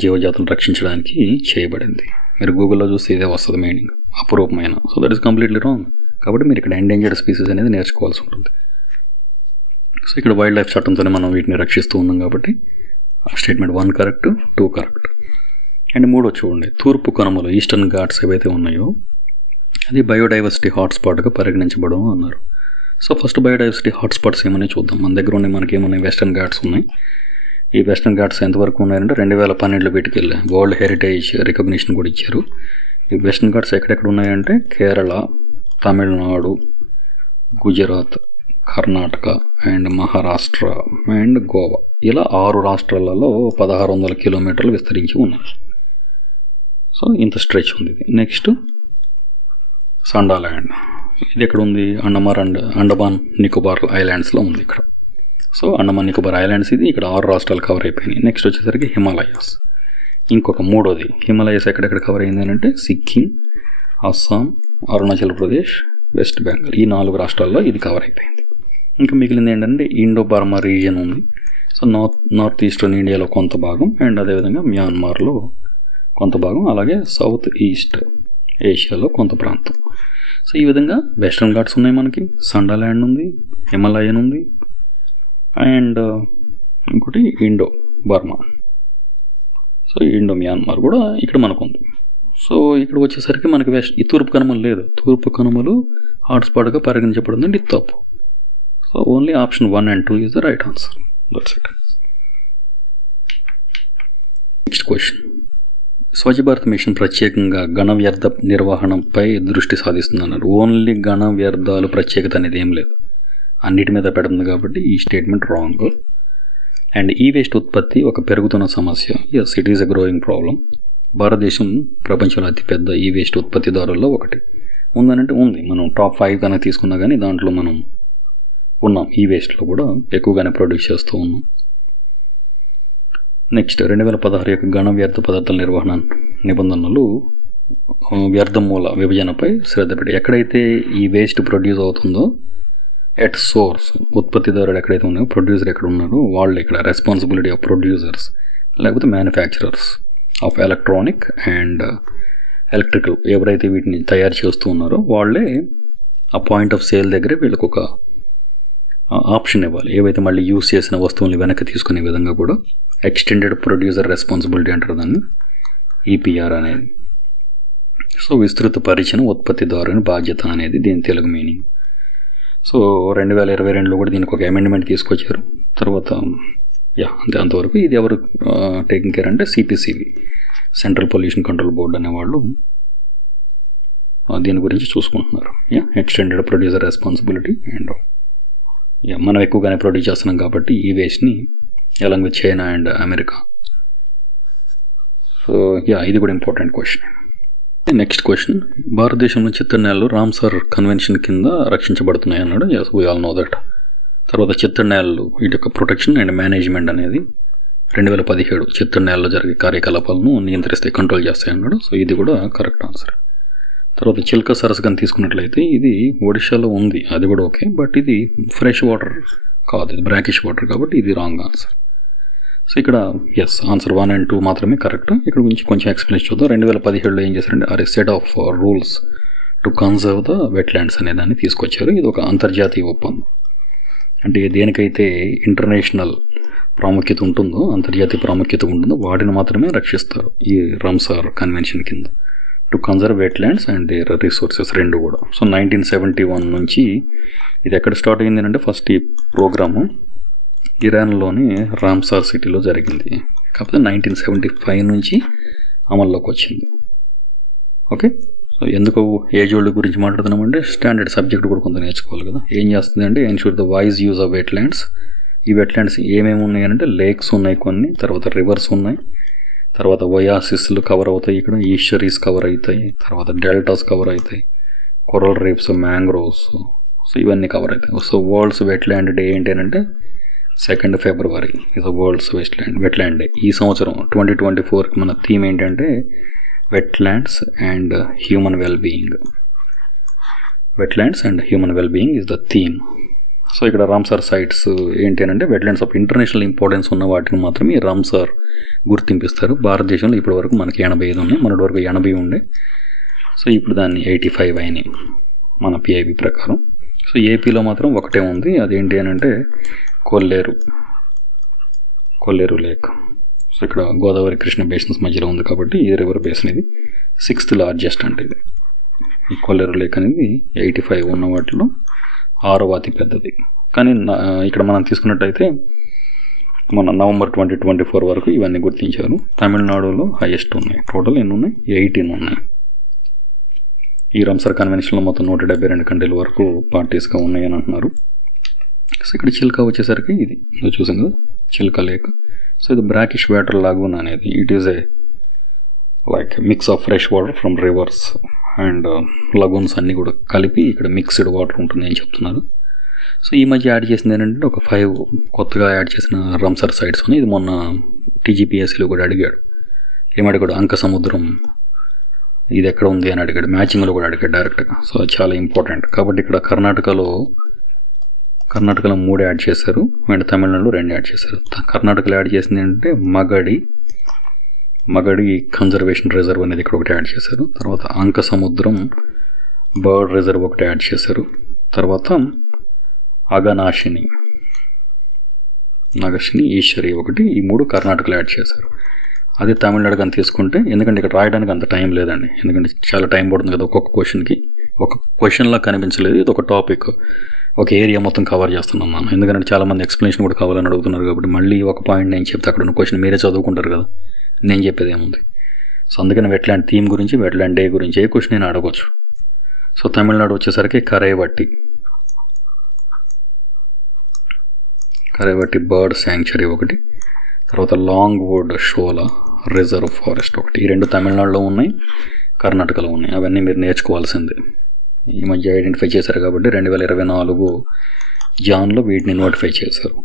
జీవజాతులను రక్షించడానికి చేయబడింది. మీరు గూగుల్లో చూస్తే ఇదే వస్తుంది మీనింగ్, అపురూపమైన. So that is completely wrong. కాబట్టి మీరు ఇక్కడ ఎండేంజర్డ్ స్పీసీస్ అనేది నేర్చుకోవాల్సి ఉంటుంది. సో ఇక్కడ వైల్డ్ లైఫ్ చట్టంతోనే మనం వీటిని రక్షిస్తూ ఉన్నాం కాబట్టి స్టేట్మెంట్ 1 కరెక్ట్, 2 కరెక్ట్. అండ్ 3 చూడండి. తూర్పు కనుమలు ఈస్టర్న్ ఘాట్స్ ఏవైతే ఉన్నాయో అది బయోడైవర్సిటీ హాట్స్పాట్గా పరిగణించబడం అన్నారు. సో ఫస్ట్ బయోడైవర్సిటీ హాట్స్పాట్స్ ఏమని చూద్దాం. మన దగ్గర ఉన్నాయి, మనకి ఏమున్నాయి, వెస్టర్న్ ఘాట్స్ ఉన్నాయి. ఈ వెస్టర్న్ ఘాట్స్ ఎంతవరకు ఉన్నాయంటే 2012లో వీటికి వెళ్ళి వరల్డ్ హెరిటేజ్ రికగ్నిషన్ కూడా ఇచ్చారు. ఈ వెస్టర్న్ ఘాట్స్ ఎక్కడెక్కడ ఉన్నాయంటే కేరళ, తమిళనాడు, గుజరాత్, కర్ణాటక అండ్ మహారాష్ట్ర అండ్ గోవా, ఇలా 6 రాష్ట్రాలలో 1600 కిలోమీటర్లు విస్తరించి ఉన్నాయి. సో ఇంత స్ట్రెచ్ ఉంది ఇది. నెక్స్ట్ సండాల్యాండ్, ఇది ఎక్కడ ఉంది, అండమాన్ నికోబార్ ఐలాండ్స్లో ఉంది ఇక్కడ. సో అండమాన్ నికోబార్ ఐలాండ్స్ ఇది ఇక్కడ 6 రాష్ట్రాలు కవర్ అయిపోయినాయి. నెక్స్ట్ వచ్చేసరికి హిమాలయాస్, ఇంకొక 3వది. హిమాలయాస్ ఎక్కడెక్కడ కవర్ అయింది అంటే సిక్కిం, అస్సాం, అరుణాచల్ ప్రదేశ్, వెస్ట్ బెంగాల్, ఈ 4 రాష్ట్రాల్లో ఇది కవర్ అయిపోయింది. ఇంకా మిగిలింది ఏంటంటే ఇండో బర్మా రీజియన్ ఉంది. సో నార్త్ ఈస్టర్న్ ఇండియాలో కొంత భాగం అండ్ అదేవిధంగా మ్యాన్మార్లో కొంత భాగం, అలాగే సౌత్ ఈస్ట్ ఏషియాలో కొంత ప్రాంతం. సో ఈ విధంగా వెస్ట్రన్ ఘాట్స్ ఉన్నాయి మనకి, సండాల్యాండ్ ఉంది, హిమాలయన్ ఉంది అండ్ ఇంకోటి Indo Burma. So Indo Myanmar కూడా ఇక్కడ మనకు ఉంది. సో ఇక్కడ వచ్చేసరికి మనకి ఈ తూర్పు కనుమలు లేదు. తూర్పు కనుమలు హాట్స్పాట్గా పరిగణించబడిందండి, ఇది తప్పు. So only option 1 and 2 is the right answer. That's it. Next question. Swachh Bharat mission ప్రత్యేకంగా ఘన వ్యర్థ నిర్వహణపై దృష్టి సాధిస్తుందన్నారు. ఓన్లీ ఘన వ్యర్థాలు ప్రత్యేకత అనేది ఏం లేదు, అన్నిటి మీద పెడుతుంది కాబట్టి ఈ స్టేట్మెంట్ రాంగ్. అండ్ ఈ వేస్ట్ ఉత్పత్తి ఒక పెరుగుతున్న సమస్య. Yes, it is a growing problem. భారతదేశం ప్రపంచంలో అతిపెద్ద ఈ వేస్ట్ ఉత్పత్తిదారుల్లో ఒకటి. ఉందనంటే ఉంది. మనం టాప్ 5 కన్నా తీసుకున్నా కానీ దాంట్లో మనం ఉన్నాం. ఈ వేస్ట్లో కూడా ఎక్కువగానే ప్రొడ్యూస్ చేస్తూ ఉన్నాం. నెక్స్ట్ 2016 యొక్క ఘన వ్యర్థ పదార్థాల నిర్వహణ నిబంధనలు వ్యర్థ మూల విభజనపై శ్రద్ధ పెట్టి, ఎక్కడైతే ఈ వేస్ట్ ప్రొడ్యూస్ అవుతుందో ఎట్ సోర్స్, ఉత్పత్తిదారుడు ఎక్కడైతే ఉన్నాయో, ప్రొడ్యూసర్ ఎక్కడ ఉన్నారో వాళ్ళు ఇక్కడ రెస్పాన్సిబిలిటీ ఆఫ్ ప్రొడ్యూసర్స్ లేకపోతే manufacturers of electronic and electrical, ఎవరైతే వీటిని తయారు చేస్తూ ఉన్నారో వాళ్ళే ఆ పాయింట్ ఆఫ్ సేల్ దగ్గరే వీళ్ళకి ఒక ఆప్షన్ ఇవ్వాలి. ఏవైతే మళ్ళీ యూజ్ చేసిన వస్తువుల్ని వెనక్కి తీసుకునే విధంగా కూడా ఎక్స్టెండెడ్ ప్రొడ్యూసర్ రెస్పాన్సిబిలిటీ అంటారు దాన్ని, ఈపీఆర్ అనేది. సో విస్తృతపరిచిన ఉత్పత్తిదారుని బాధ్యత అనేది దీని తెలుగు మీనింగ్. సో 2022లో కూడా దీనికి ఒక అమెండ్మెంట్ తీసుకొచ్చారు. తర్వాత అంతే, అంతవరకు ఇది ఎవరు టేకింగ్ కేర్ అంటే CPCB, central pollution control board అనేవాళ్ళు దీని గురించి చూసుకుంటున్నారు. ఎక్స్టెండెడ్ ప్రొడ్యూసర్ రెస్పాన్సిబిలిటీ అండ్ మనం ఎక్కువగానే ప్రొడ్యూస్ చేస్తున్నాం కాబట్టి ఈ వేస్ట్ని along with China and America. So ఇది కూడా ఇంపార్టెంట్ క్వశ్చన్. Next question. భారతదేశంలో చిత్తడి నేలలు రామ్సార్ కన్వెన్షన్ కింద రక్షించబడుతున్నాయి అన్నాడు. Yes, we all know that. తర్వాత చిత్తడి నేలలు వీటి యొక్క ప్రొటెక్షన్ అండ్ మేనేజ్మెంట్ అనేది 2017 చిత్తడి నేలలో జరిగే కార్యకలాపాలను నియంత్రిస్తాయి, కంట్రోల్ చేస్తాయి అన్నాడు. సో ఇది కూడా కరెక్ట్ ఆన్సర్. తర్వాత చిల్క సరస్సు కానీ తీసుకున్నట్లయితే ఇది ఒడిశాలో ఉంది, అది కూడా ఓకే. బట్ ఇది ఫ్రెష్ వాటర్ కాదు, ఇది బ్రాకిష్ వాటర్, కాబట్టి ఇది రాంగ్ ఆన్సర్. సో ఇక్కడ ఎస్, ఆన్సర్ 1 and 2 మాత్రమే కరెక్ట్. ఇక్కడ గురించి కొంచెం ఎక్స్ప్లెయిన్ చూద్దాం. 2017లో ఏం చేశారంటే are a set of rules to conserve the wetlands అనే దాన్ని తీసుకొచ్చారు. ఇది ఒక అంతర్జాతీయ ఒప్పందం. అంటే దేనికైతే ఇంటర్నేషనల్ ప్రాముఖ్యత ఉంటుందో, అంతర్జాతీయ ప్రాముఖ్యత ఉంటుందో వాటిని మాత్రమే రక్షిస్తారు ఈ రామ్సార్ కన్వెన్షన్ కింద. To conserve wetlands and their resources రెండు కూడా. సో 1971 నుంచి ఇది ఎక్కడ స్టార్ట్ అయింది అంటే ఫస్ట్ ఈ ప్రోగ్రాము ఇరాన్లోని రామ్సార్ సిటీలో జరిగింది. కాకపోతే 1975 నుంచి అమల్లోకి వచ్చింది. ఓకే. సో ఎందుకు ఏజ్ ఓల్డ్ గురించి మాట్లాడుతున్నామంటే స్టాండర్డ్ సబ్జెక్ట్ కూడా కొంత నేర్చుకోవాలి కదా. ఏం చేస్తుంది అంటే ensure the wise use of wetlands. ఈ వెట్లాండ్స్ ఏమేమి ఉన్నాయి అంటే లేక్స్ ఉన్నాయి కొన్ని, తర్వాత రివర్స్ ఉన్నాయి, తర్వాత ఒయాసిస్లు కవర్ అవుతాయి, ఇక్కడ ఈస్చరీస్ కవర్ అవుతాయి, తర్వాత డెల్టాస్ కవర్ అవుతాయి, కొరల్ రీఫ్స్, మ్యాంగ్రోవ్స్, సో ఇవన్నీ కవర్ అవుతాయి. సో వరల్డ్స్ వెట్లాండ్ డే ఏంటి అంటే 2 ఫిబ్రవరి ఇది వరల్డ్స్ వెట్లాండ్ డే. ఈ సంవత్సరం 2024 మన థీమ్ ఏంటంటే wetlands and human wellbeing. Wetlands and human wellbeing is the theme. So ఇక్కడ రామ్సార్ సైట్స్ ఏంటి అంటే వెట్లాండ్స్ ఆఫ్ ఇంటర్నేషనల్ ఇంపార్టెన్స్ ఉన్న వాటిని మాత్రమే రామ్సార్ గుర్తింపిస్తారు. భారతదేశంలో ఇప్పటి వరకు మనకి 85 ఉన్నాయి, మొన్నటి వరకు 80 ఉండే. సో ఇప్పుడు దాన్ని 85 అయినాయి మన పిఐబి ప్రకారం. సో ఏపీలో మాత్రం ఒకటే ఉంది, అదేంటి అని అంటే కొల్లేరు లేక్. సో ఇక్కడ గోదావరి కృష్ణ బేసిన్స్ మధ్యలో ఉంది కాబట్టి ఈ రివర్ బేసిన్ ఇది 6th లార్జెస్ట్ అంటే ఇది. ఈ కొల్లేరు లేక్ అనేది 85 ఉన్న వాటిలో 6వ అతి పెద్దది. కానీ ఇక్కడ మనం తీసుకున్నట్టయితే మన నవంబర్ 2024 వరకు ఇవన్నీ గుర్తించారు. తమిళనాడులో హైయెస్ట్ ఉన్నాయి. టోటల్ ఎన్ని ఉన్నాయి? 18 ఉన్నాయి. ఈ రామ్సార్ కన్వెన్షన్లో మొత్తం 172 కంట్రీల వరకు పార్టీస్గా ఉన్నాయని అంటున్నారు. సో ఇక్కడ చిల్కా వచ్చేసరికి ఇది చూసాం కదా, చిల్కా లేక్. సో ఇది బ్రాకిష్ వాటర్ లాగూన్ అనేది. It is a like mix of fresh water from rivers and lagoons అన్నీ కూడా కలిపి ఇక్కడ మిక్స్డ్ వాటర్ ఉంటుంది అని చెప్తున్నారు. సో ఈ మధ్య యాడ్ చేసింది ఏంటంటే ఒక 5 కొత్తగా యాడ్ చేసిన రామ్సార్ సైట్స్ ఉన్నాయి. ఇది మొన్న టీజీపీఎస్సీలో కూడా అడిగాడు. ఏమడిగాడు? అంక సముద్రం ఇది ఎక్కడ ఉంది అని అడిగాడు. మ్యాచింగ్లో కూడా అడిగాడు డైరెక్ట్గా. సో అది చాలా ఇంపార్టెంట్. కాబట్టి ఇక్కడ కర్ణాటకలో 3 యాడ్ చేశారు అండ్ తమిళనాడులో 2 యాడ్ చేశారు. కర్ణాటకలో యాడ్ చేసింది ఏంటంటే మగడి కన్జర్వేషన్ రిజర్వ్ అనేది ఇక్కడ ఒకటి యాడ్ చేశారు. తర్వాత అంక సముద్రం బర్డ్ రిజర్వ్ ఒకటి యాడ్ చేశారు. తర్వాత అగనాశిని ఈశ్వరి ఒకటి, ఈ 3 కర్ణాటకలో యాడ్ చేశారు. అదే తమిళనాడు కానీ తీసుకుంటే, ఎందుకంటే ఇక్కడ రాయడానికి అంత టైం లేదండి, ఎందుకంటే చాలా టైం పడుతుంది కదా ఒక్కొక్క క్వశ్చన్కి. ఒక క్వశ్చన్లా కనిపించలేదు, ఇది ఒక టాపిక్, ఒక ఏరియా మొత్తం కవర్ చేస్తున్నాం మనం. ఎందుకంటే చాలామంది ఎక్స్ప్లెనేషన్ కూడా కావాలని అడుగుతున్నారు కాబట్టి మళ్ళీ ఒక పాయింట్ నేను చెప్తే అక్కడ ఉన్న క్వశ్చన్ మీరే చదువుకుంటారు కదా, నేను చెప్పేది ఏముంది. సో అందుకని వెట్లాండ్ థీమ్ గురించి, వెట్లాండ్ డే గురించి ఏ క్వశ్చన్ నేను అడగవచ్చు. సో తమిళనాడు వచ్చేసరికి కరైవట్టి కరైవట్టి బర్డ్ శాంక్చురీ ఒకటి, తర్వాత long would shola reserve forest ఒకటి. ఈ 2 తమిళనాడులో ఉన్నాయి, కర్ణాటకలో ఉన్నాయి. అవన్నీ మీరు నేర్చుకోవాల్సిందే. ఈ మధ్య ఐడెంటిఫై చేశారు కాబట్టి 2024 జాన్లో వీటిని నోటిఫై చేశారు.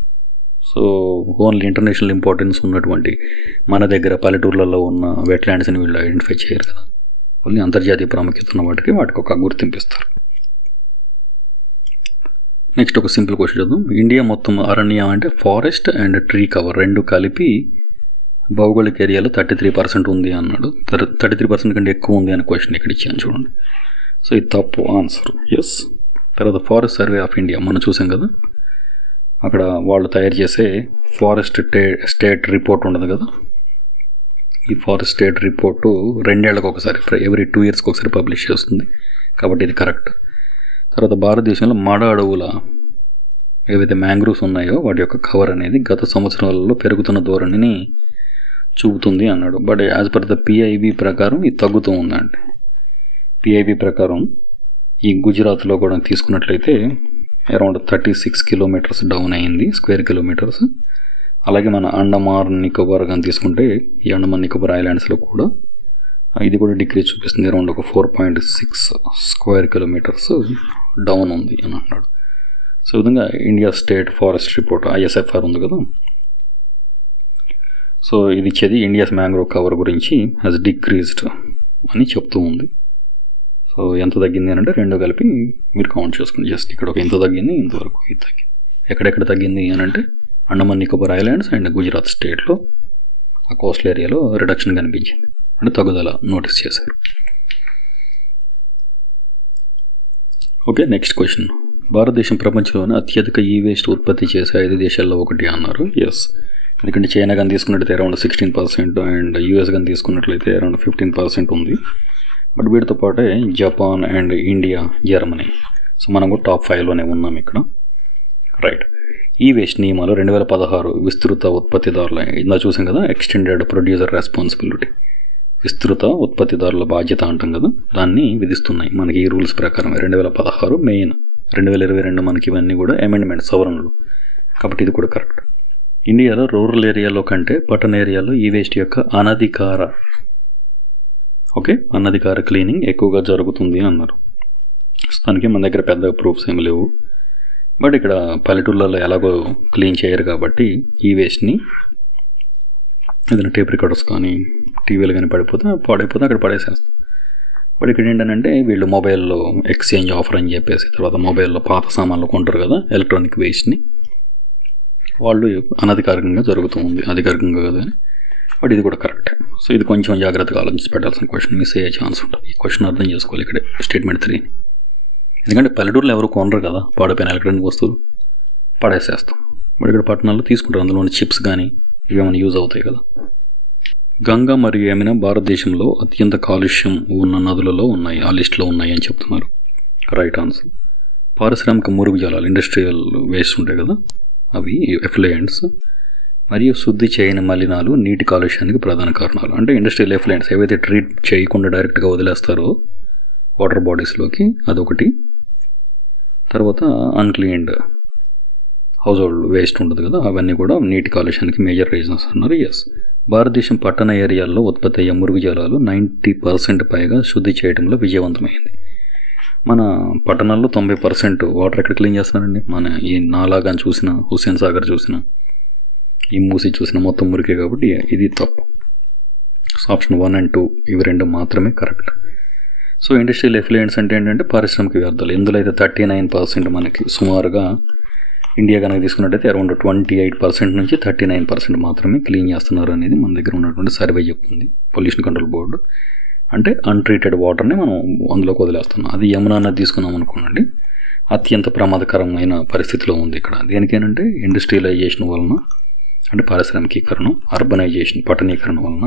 సో ఓన్లీ ఇంటర్నేషనల్ ఇంపార్టెన్స్ ఉన్నటువంటి మన దగ్గర పల్లెటూర్లలో ఉన్న వెట్లాండ్స్ని వీళ్ళు ఐడెంటిఫై చేయరు కదా, ఓన్లీ అంతర్జాతీయ ప్రాముఖ్యత ఉన్న వాటికి ఒక గుర్తింపిస్తారు. నెక్స్ట్ ఒక సింపుల్ క్వశ్చన్ చూద్దాం. ఇండియా మొత్తం అరణ్యం అంటే ఫారెస్ట్ అండ్ ట్రీ కవర్ 2 కలిపి భౌగోళిక ఏరియాలో 33% ఉంది అన్నాడు. 33% కంటే ఎక్కువ ఉంది అనే క్వశ్చన్ ఇక్కడ ఇచ్చాను చూడండి. సో ఇది తప్పు ఆన్సర్. ఎస్. తర్వాత ఫారెస్ట్ సర్వే ఆఫ్ ఇండియా మనం చూసాం కదా, అక్కడ వాళ్ళు తయారు చేసే ఫారెస్ట్ స్టేట్ రిపోర్ట్ ఉండదు కదా, ఈ ఫారెస్ట్ స్టేట్ రిపోర్టు 2 ఏళ్లకు ఒకసారి, ఎవ్రీ 2 yearsకి ఒకసారి పబ్లిష్ చేస్తుంది కాబట్టి ఇది కరెక్ట్. తర్వాత భారతదేశంలో మాడ అడవుల ఏవైతే మ్యాంగ్రూవ్స్ ఉన్నాయో వాటి యొక్క కవర్ అనేది గత సంవత్సరాలలో పెరుగుతున్న ధోరణిని చూపుతుంది అన్నాడు. But as per the PIB ప్రకారం ఇది తగ్గుతూ ఉందండి. పిఐబి ప్రకారం ఈ గుజరాత్లో కూడా తీసుకున్నట్లయితే అరౌండ్ 36 kilometers డౌన్ అయింది స్క్వేర్ కిలోమీటర్స్. అలాగే మన అండమాన్ నికోబార్ కానీ తీసుకుంటే ఈ అండమాన్ నికోబార్ ఐలాండ్స్లో కూడా ఇది కూడా డిక్రీజ్ చూపిస్తుంది. అరౌండ్ ఒక 4.6 square kilometers డౌన్ ఉంది అని అన్నాడు. సో విధంగా India state forest report ISFR ఉంది కదా, సో ఇది ఇచ్చేది ఇండియాస్ మ్యాంగ్రోవ్ కవర్ గురించి హ్యాస్ డిక్రీజ్డ్ అని చెప్తూ ఉంది. సో ఎంత తగ్గింది అని అంటే 2 కలిపి మీరు కౌంట్ చేసుకోండి. జస్ట్ ఇక్కడ ఒక ఎంత తగ్గింది, ఇంతవరకు ఇది తగ్గింది. ఎక్కడెక్కడ తగ్గింది అని అంటే అండమాన్ నికోబార్ ఐలాండ్స్ అండ్ గుజరాత్ స్టేట్లో ఆ కోస్టల్ ఏరియాలో రిడక్షన్ కనిపించింది, అంటే తగ్గుదల నోటీస్ చేశారు. Okay, next question. భారతదేశం ప్రపంచంలోనే అత్యధిక వేస్ట్ ఉత్పత్తి చేసే 5 దేశాల్లో ఒకటి అన్నారు. ఎస్, ఎందుకంటే చైనా కానీ తీసుకున్నట్లయితే అరౌండ్ 16% అండ్ యూఎస్ కానీ తీసుకున్నట్లయితే అరౌండ్ 15% ఉంది. బట్ వీటితో పాటే Japan and India, Germany, so మనం కూడా టాప్ 5లోనే ఉన్నాం ఇక్కడ. రైట్. వేస్ట్ నియమాలు 2016 విస్తృత ఉత్పత్తిదారుల, ఇందా చూసాం కదా, ఎక్స్టెండెడ్ ప్రొడ్యూసర్ రెస్పాన్సిబిలిటీ, విస్తృత ఉత్పత్తిదారుల బాధ్యత అంటాం కదా, దాన్ని విధిస్తున్నాయి మనకి ఈ రూల్స్ ప్రకారం. 2016 మెయిన్, 2022 మనకి ఇవన్నీ కూడా అమెండ్మెంట్, సవరణలు, కాబట్టి ఇది కూడా కరెక్ట్. ఇండియాలో రూరల్ ఏరియాలో కంటే పట్టణ ఏరియాలో వేస్ట్ యొక్క అనధికార క్లీనింగ్ ఎక్కువగా జరుగుతుంది అన్నారు. దానికి మన దగ్గర పెద్ద ప్రూఫ్స్ ఏమి లేవు. బట్ ఇక్కడ పల్లెటూళ్ళలో ఎలాగో క్లీన్ చేయరు కాబట్టి ఈ వేస్ట్ని ఏదైనా టేప్ రికార్డర్స్ కానీ టీవీలు కానీ పాడైపోతే అక్కడ పడేసేస్తాం. బట్ ఇక్కడ ఏంటంటే వీళ్ళు మొబైల్లో ఎక్స్చేంజ్ ఆఫర్ అని చెప్పేసి తర్వాత మొబైల్లో పాత సామాన్లు కొంటారు కదా ఎలక్ట్రానిక్ వేస్ట్ని, వాళ్ళు అనధికారికంగా జరుగుతూ ఉంది, అధికారికంగా కదా. బట్ ఇది కూడా కరెక్టే. సో ఇది కొంచెం జాగ్రత్తగా ఆలోచించి పెట్టాల్సిన క్వశ్చన్, మిస్ అయ్యే ఛాన్స్ ఉంటుంది. ఈ క్వశ్చన్ అర్థం చేసుకోవాలి ఇక్కడ స్టేట్మెంట్ 3. ఎందుకంటే పల్లెటూరులో ఎవరు కొనరు కదా పాడైపోయిన ఎలక్ట్రానిక్ వస్తువులు, పడేసేస్తాం. బట్ ఇక్కడ పట్టణాల్లో తీసుకుంటారు, అందులోని చిప్స్ కానీ ఇవేమైనా యూజ్ అవుతాయి కదా. గంగా మరియు యమున భారతదేశంలో అత్యంత కాలుష్యం ఉన్న నదులలో ఉన్నాయి, ఆ లిస్టులో ఉన్నాయి అని చెప్తున్నారు. Right answer. పారిశ్రామిక మురుగు జలాలు, ఇండస్ట్రియల్ వేస్ట్ ఉంటాయి కదా, అవి ఎఫ్లుయెంట్స్ మరియు శుద్ధి చేయని మలినాలు నీటి కాలుష్యానికి ప్రధాన కారణాలు. అంటే ఇండస్ట్రియల్ ఎఫ్లుయెంట్స్ ఏవైతే ట్రీట్ చేయకుండా డైరెక్ట్గా వదిలేస్తారో వాటర్ బాడీస్లోకి, అదొకటి. తర్వాత అన్క్లీన్డ్ హౌస్ హోల్డ్ వేస్ట్ ఉంటుంది కదా, అవన్నీ కూడా నీటి కాలుష్యానికి మేజర్ రీజన్స్ అన్నారు. ఎస్, భారతదేశం పట్టణ ఏరియాల్లో ఉత్పత్తి అయ్యే మురుగు జలాలు 90% పైగా శుద్ధి చేయడంలో విజయవంతమైంది. మన పట్టణాల్లో 90% వాటర్ ఎక్కడ క్లీన్ చేస్తున్నారండి? మన ఈ నాలాగా చూసిన, హుస్సేన్ సాగర్ చూసిన, ఈ మూసి చూసిన మొత్తం మురికే కాబట్టి ఇది తప్పు. సో ఆప్షన్ 1 and 2 ఇవి 2 మాత్రమే కరెక్ట్. సో ఇండస్ట్రియల్ ఎఫ్లుయెంట్స్ అంటే ఏంటంటే పారిశ్రామిక వ్యర్థాలు. ఇందులో అయితే 39% మనకి సుమారుగా ఇండియా కనుక తీసుకున్నట్టయితే అరౌండ్ 28% నుంచి 39% మాత్రమే క్లీన్ చేస్తున్నారు అనేది మన దగ్గర ఉన్నటువంటి సర్వే చెప్తుంది పొల్యూషన్ కంట్రోల్ బోర్డు. అంటే అన్ట్రీటెడ్ వాటర్ని మనం అందులోకి వదిలేస్తున్నాం. అది యమునా నది తీసుకున్నాం అనుకోండి, అత్యంత ప్రమాదకరమైన పరిస్థితిలో ఉంది ఇక్కడ. దేనికేనంటే ఇండస్ట్రియలైజేషన్ వలన, అంటే పారిశ్రామికీకరణం, అర్బనైజేషన్, పట్టణీకరణ వలన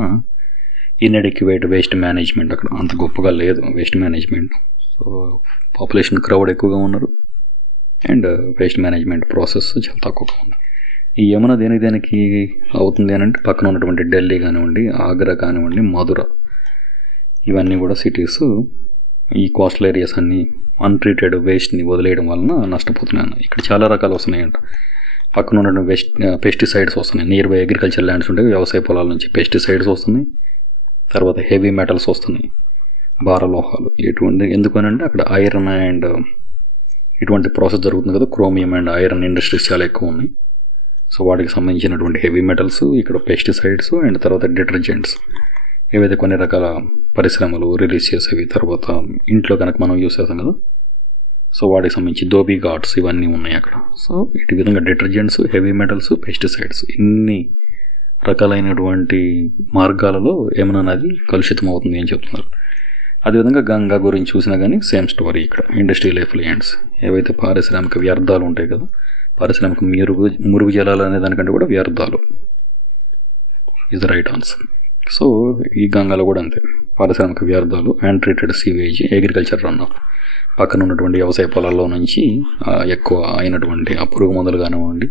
ఇన్ఎడిక్యువేట్ వేస్ట్ మేనేజ్మెంట్ అక్కడ అంత గొప్పగా లేదు waste management. So population crowd ఎక్కువగా ఉన్నారు అండ్ వేస్ట్ మేనేజ్మెంట్ ప్రాసెస్ చాలా తక్కువగా ఉంది. ఈ యమున దేనికి అవుతుంది అని అంటే పక్కన ఉన్నటువంటి ఢిల్లీ కానివ్వండి, ఆగ్రా కానివ్వండి, మధుర, ఇవన్నీ కూడా సిటీస్ ఈ కోస్టల్ ఏరియాస్ అన్నీ అన్ట్రీటెడ్ వేస్ట్ని వదిలేయడం వలన నష్టపోతున్నాయి. ఇక్కడ చాలా రకాలు వస్తున్నాయంట. పక్కన ఉన్నటువంటి పెస్టిసైడ్స్ వస్తున్నాయి. నియర్ బై అగ్రికల్చర్ ల్యాండ్స్ ఉంటాయి, వ్యవసాయ పొలాల నుంచి పెస్టిసైడ్స్ వస్తున్నాయి. తర్వాత హెవీ మెటల్స్ వస్తున్నాయి, భారలోహాలు. ఎందుకనంటే అక్కడ ఐరన్ అండ్ ఇటువంటి ప్రాసెస్ జరుగుతుంది కదా, క్రోమియం అండ్ ఐరన్ ఇండస్ట్రీస్ చాలా ఎక్కువ ఉన్నాయి. సో వాటికి సంబంధించినటువంటి హెవీ మెటల్స్, ఇక్కడ పెస్టిసైడ్స్ అండ్ తర్వాత డిటర్జెంట్స్, ఏవైతే కొన్ని రకాల పరిశ్రమలు రిలీజ్ చేసేవి, తర్వాత ఇంట్లో కనుక మనం యూస్ చేస్తాం కదా, సో వాటికి సంబంధించి ధోబీ ఘాట్స్ ఇవన్నీ ఉన్నాయి అక్కడ. సో ఇటు విధంగా డిటర్జెంట్స్, హెవీ మెటల్స్, పెస్టిసైడ్స్, ఇన్ని రకాలైనటువంటి మార్గాలలో యమునా నది కలుషితం అవుతుంది అని చెప్తున్నారు. అదేవిధంగా గంగా గురించి చూసినా కానీ సేమ్ స్టోరీ. ఇక్కడ ఇండస్ట్రియల్ ఎఫ్లుయెంట్స్, ఏవైతే పారిశ్రామిక వ్యర్థాలు ఉంటాయి కదా, పారిశ్రామిక మురుగు జలాలు అనే దానికంటే కూడా వ్యర్థాలు is the right answer. So ఈ గంగాలో కూడా అంతే, పారిశ్రామిక వ్యర్థాలు, untreated sewage, agriculture run of, పక్కన ఉన్నటువంటి వ్యవసాయ పొలాల్లో నుంచి ఎక్కువ అయినటువంటి ఆ పురుగు మందులు కానివ్వండి,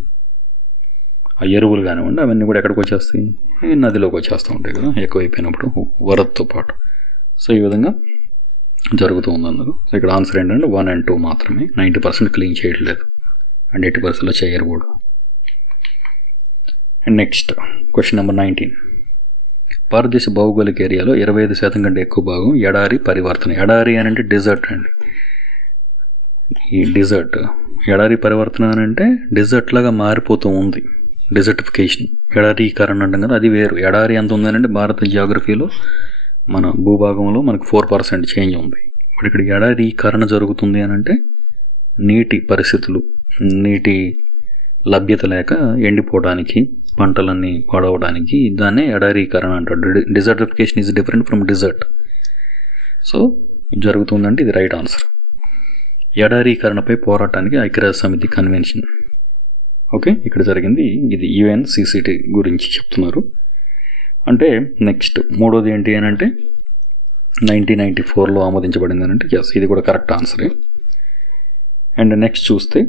ఆ ఎరువులు కానివ్వండి, అవన్నీ కూడా ఎక్కడికి వచ్చేస్తాయి? నదిలోకి వచ్చేస్తూ ఉంటాయి కదా ఎక్కువైపోయినప్పుడు వరదతో పాటు. సో ఈ విధంగా జరుగుతూ ఉందన్నారు. సో ఇక్కడ ఆన్సర్ ఏంటంటే 1 and 2 మాత్రమే. 90% క్లీన్ చేయట్లేదు అండ్ 80%లో చేయరు కూడా. And next question number 19. భారతదేశ భౌగోళిక ఏరియాలో 25% కంటే ఎక్కువ భాగం ఎడారి పరివర్తన. ఎడారి అని అంటే డెజర్ట్ అండి. ఈ డెజర్ట్, ఎడారి పరివర్తన అని అంటే డెజర్ట్ లాగా మారిపోతూ ఉంది, డెజర్టిఫికేషన్. ఎడారీకరణ అంటాం కదా, అది వేరు. ఎడారి ఎంత ఉందని అంటే భారత జియోగ్రఫీలో మన భూభాగంలో మనకు 4% చేంజ్ ఉంది. ఇప్పుడు ఇక్కడ ఎడారీకరణ జరుగుతుంది అని అంటే నీటి పరిస్థితులు, నీటి లభ్యత లేక ఎండిపోవడానికి, పంటలన్నీ పాడవడానికి, దాన్నే ఎడారీకరణ అంటారు. Desertification is different from desert. So జరుగుతుందంటే ఇది రైట్ ఆన్సర్. ఎడారీకరణపై పోరాటానికి ఐక్యరాజ్య సమితి కన్వెన్షన్, ఓకే, ఇక్కడ జరిగింది. ఇది UNCCT గురించి చెప్తున్నారు. అంటే నెక్స్ట్ మూడోది ఏంటి అని అంటే 1994లో ఆమోదించబడింది అని అంటే ఎస్, ఇది కూడా కరెక్ట్ ఆన్సరే. అండ్ నెక్స్ట్ చూస్తే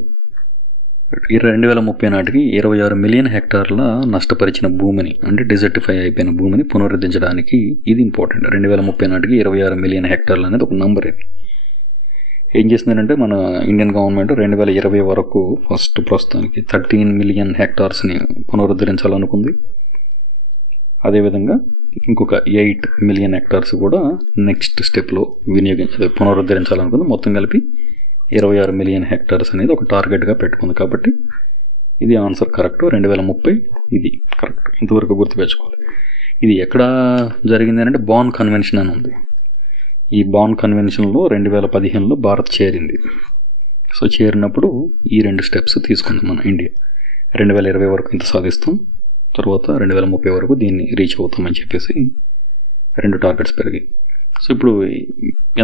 2030 నాటికి 26 మిలియన్ హెక్టార్ల నష్టపరిచిన భూమిని, అంటే డిజర్టిఫై అయిపోయిన భూమిని పునరుద్ధరించడానికి ఇది ఇంపార్టెంట్. 2030 నాటికి 26 మిలియన్ హెక్టార్లు అనేది ఒక నంబర్. ఇది ఏం చేసిందంటే మన ఇండియన్ గవర్నమెంట్ 2020 వరకు ప్రస్తుతానికి 13 మిలియన్ హెక్టార్స్ని పునరుద్ధరించాలనుకుంది. అదేవిధంగా ఇంకొక 8 మిలియన్ హెక్టార్స్ కూడా నెక్స్ట్ స్టెప్లో పునరుద్ధరించాలనుకుంది. మొత్తం కలిపి 26 మిలియన్ హెక్టార్స్ అనేది ఒక టార్గెట్గా పెట్టుకుంది. కాబట్టి ఇది ఆన్సర్ కరెక్ట్. 2030 ఇది కరెక్ట్. ఇంతవరకు గుర్తుపెట్టుకోవాలి. ఇది ఎక్కడ జరిగింది అంటే బాన్ కన్వెన్షన్ అని ఉంది. ఈ బాన్ కన్వెన్షన్లో 2015లో భారత్ చేరింది. సో చేరినప్పుడు ఈ 2 స్టెప్స్ తీసుకుంది మన ఇండియా. 2020 వరకు ఇంత సాధిస్తాం, తర్వాత 2030 వరకు దీన్ని రీచ్ అవుతామని చెప్పేసి 2 టార్గెట్స్ పెరిగాయి. సో ఇప్పుడు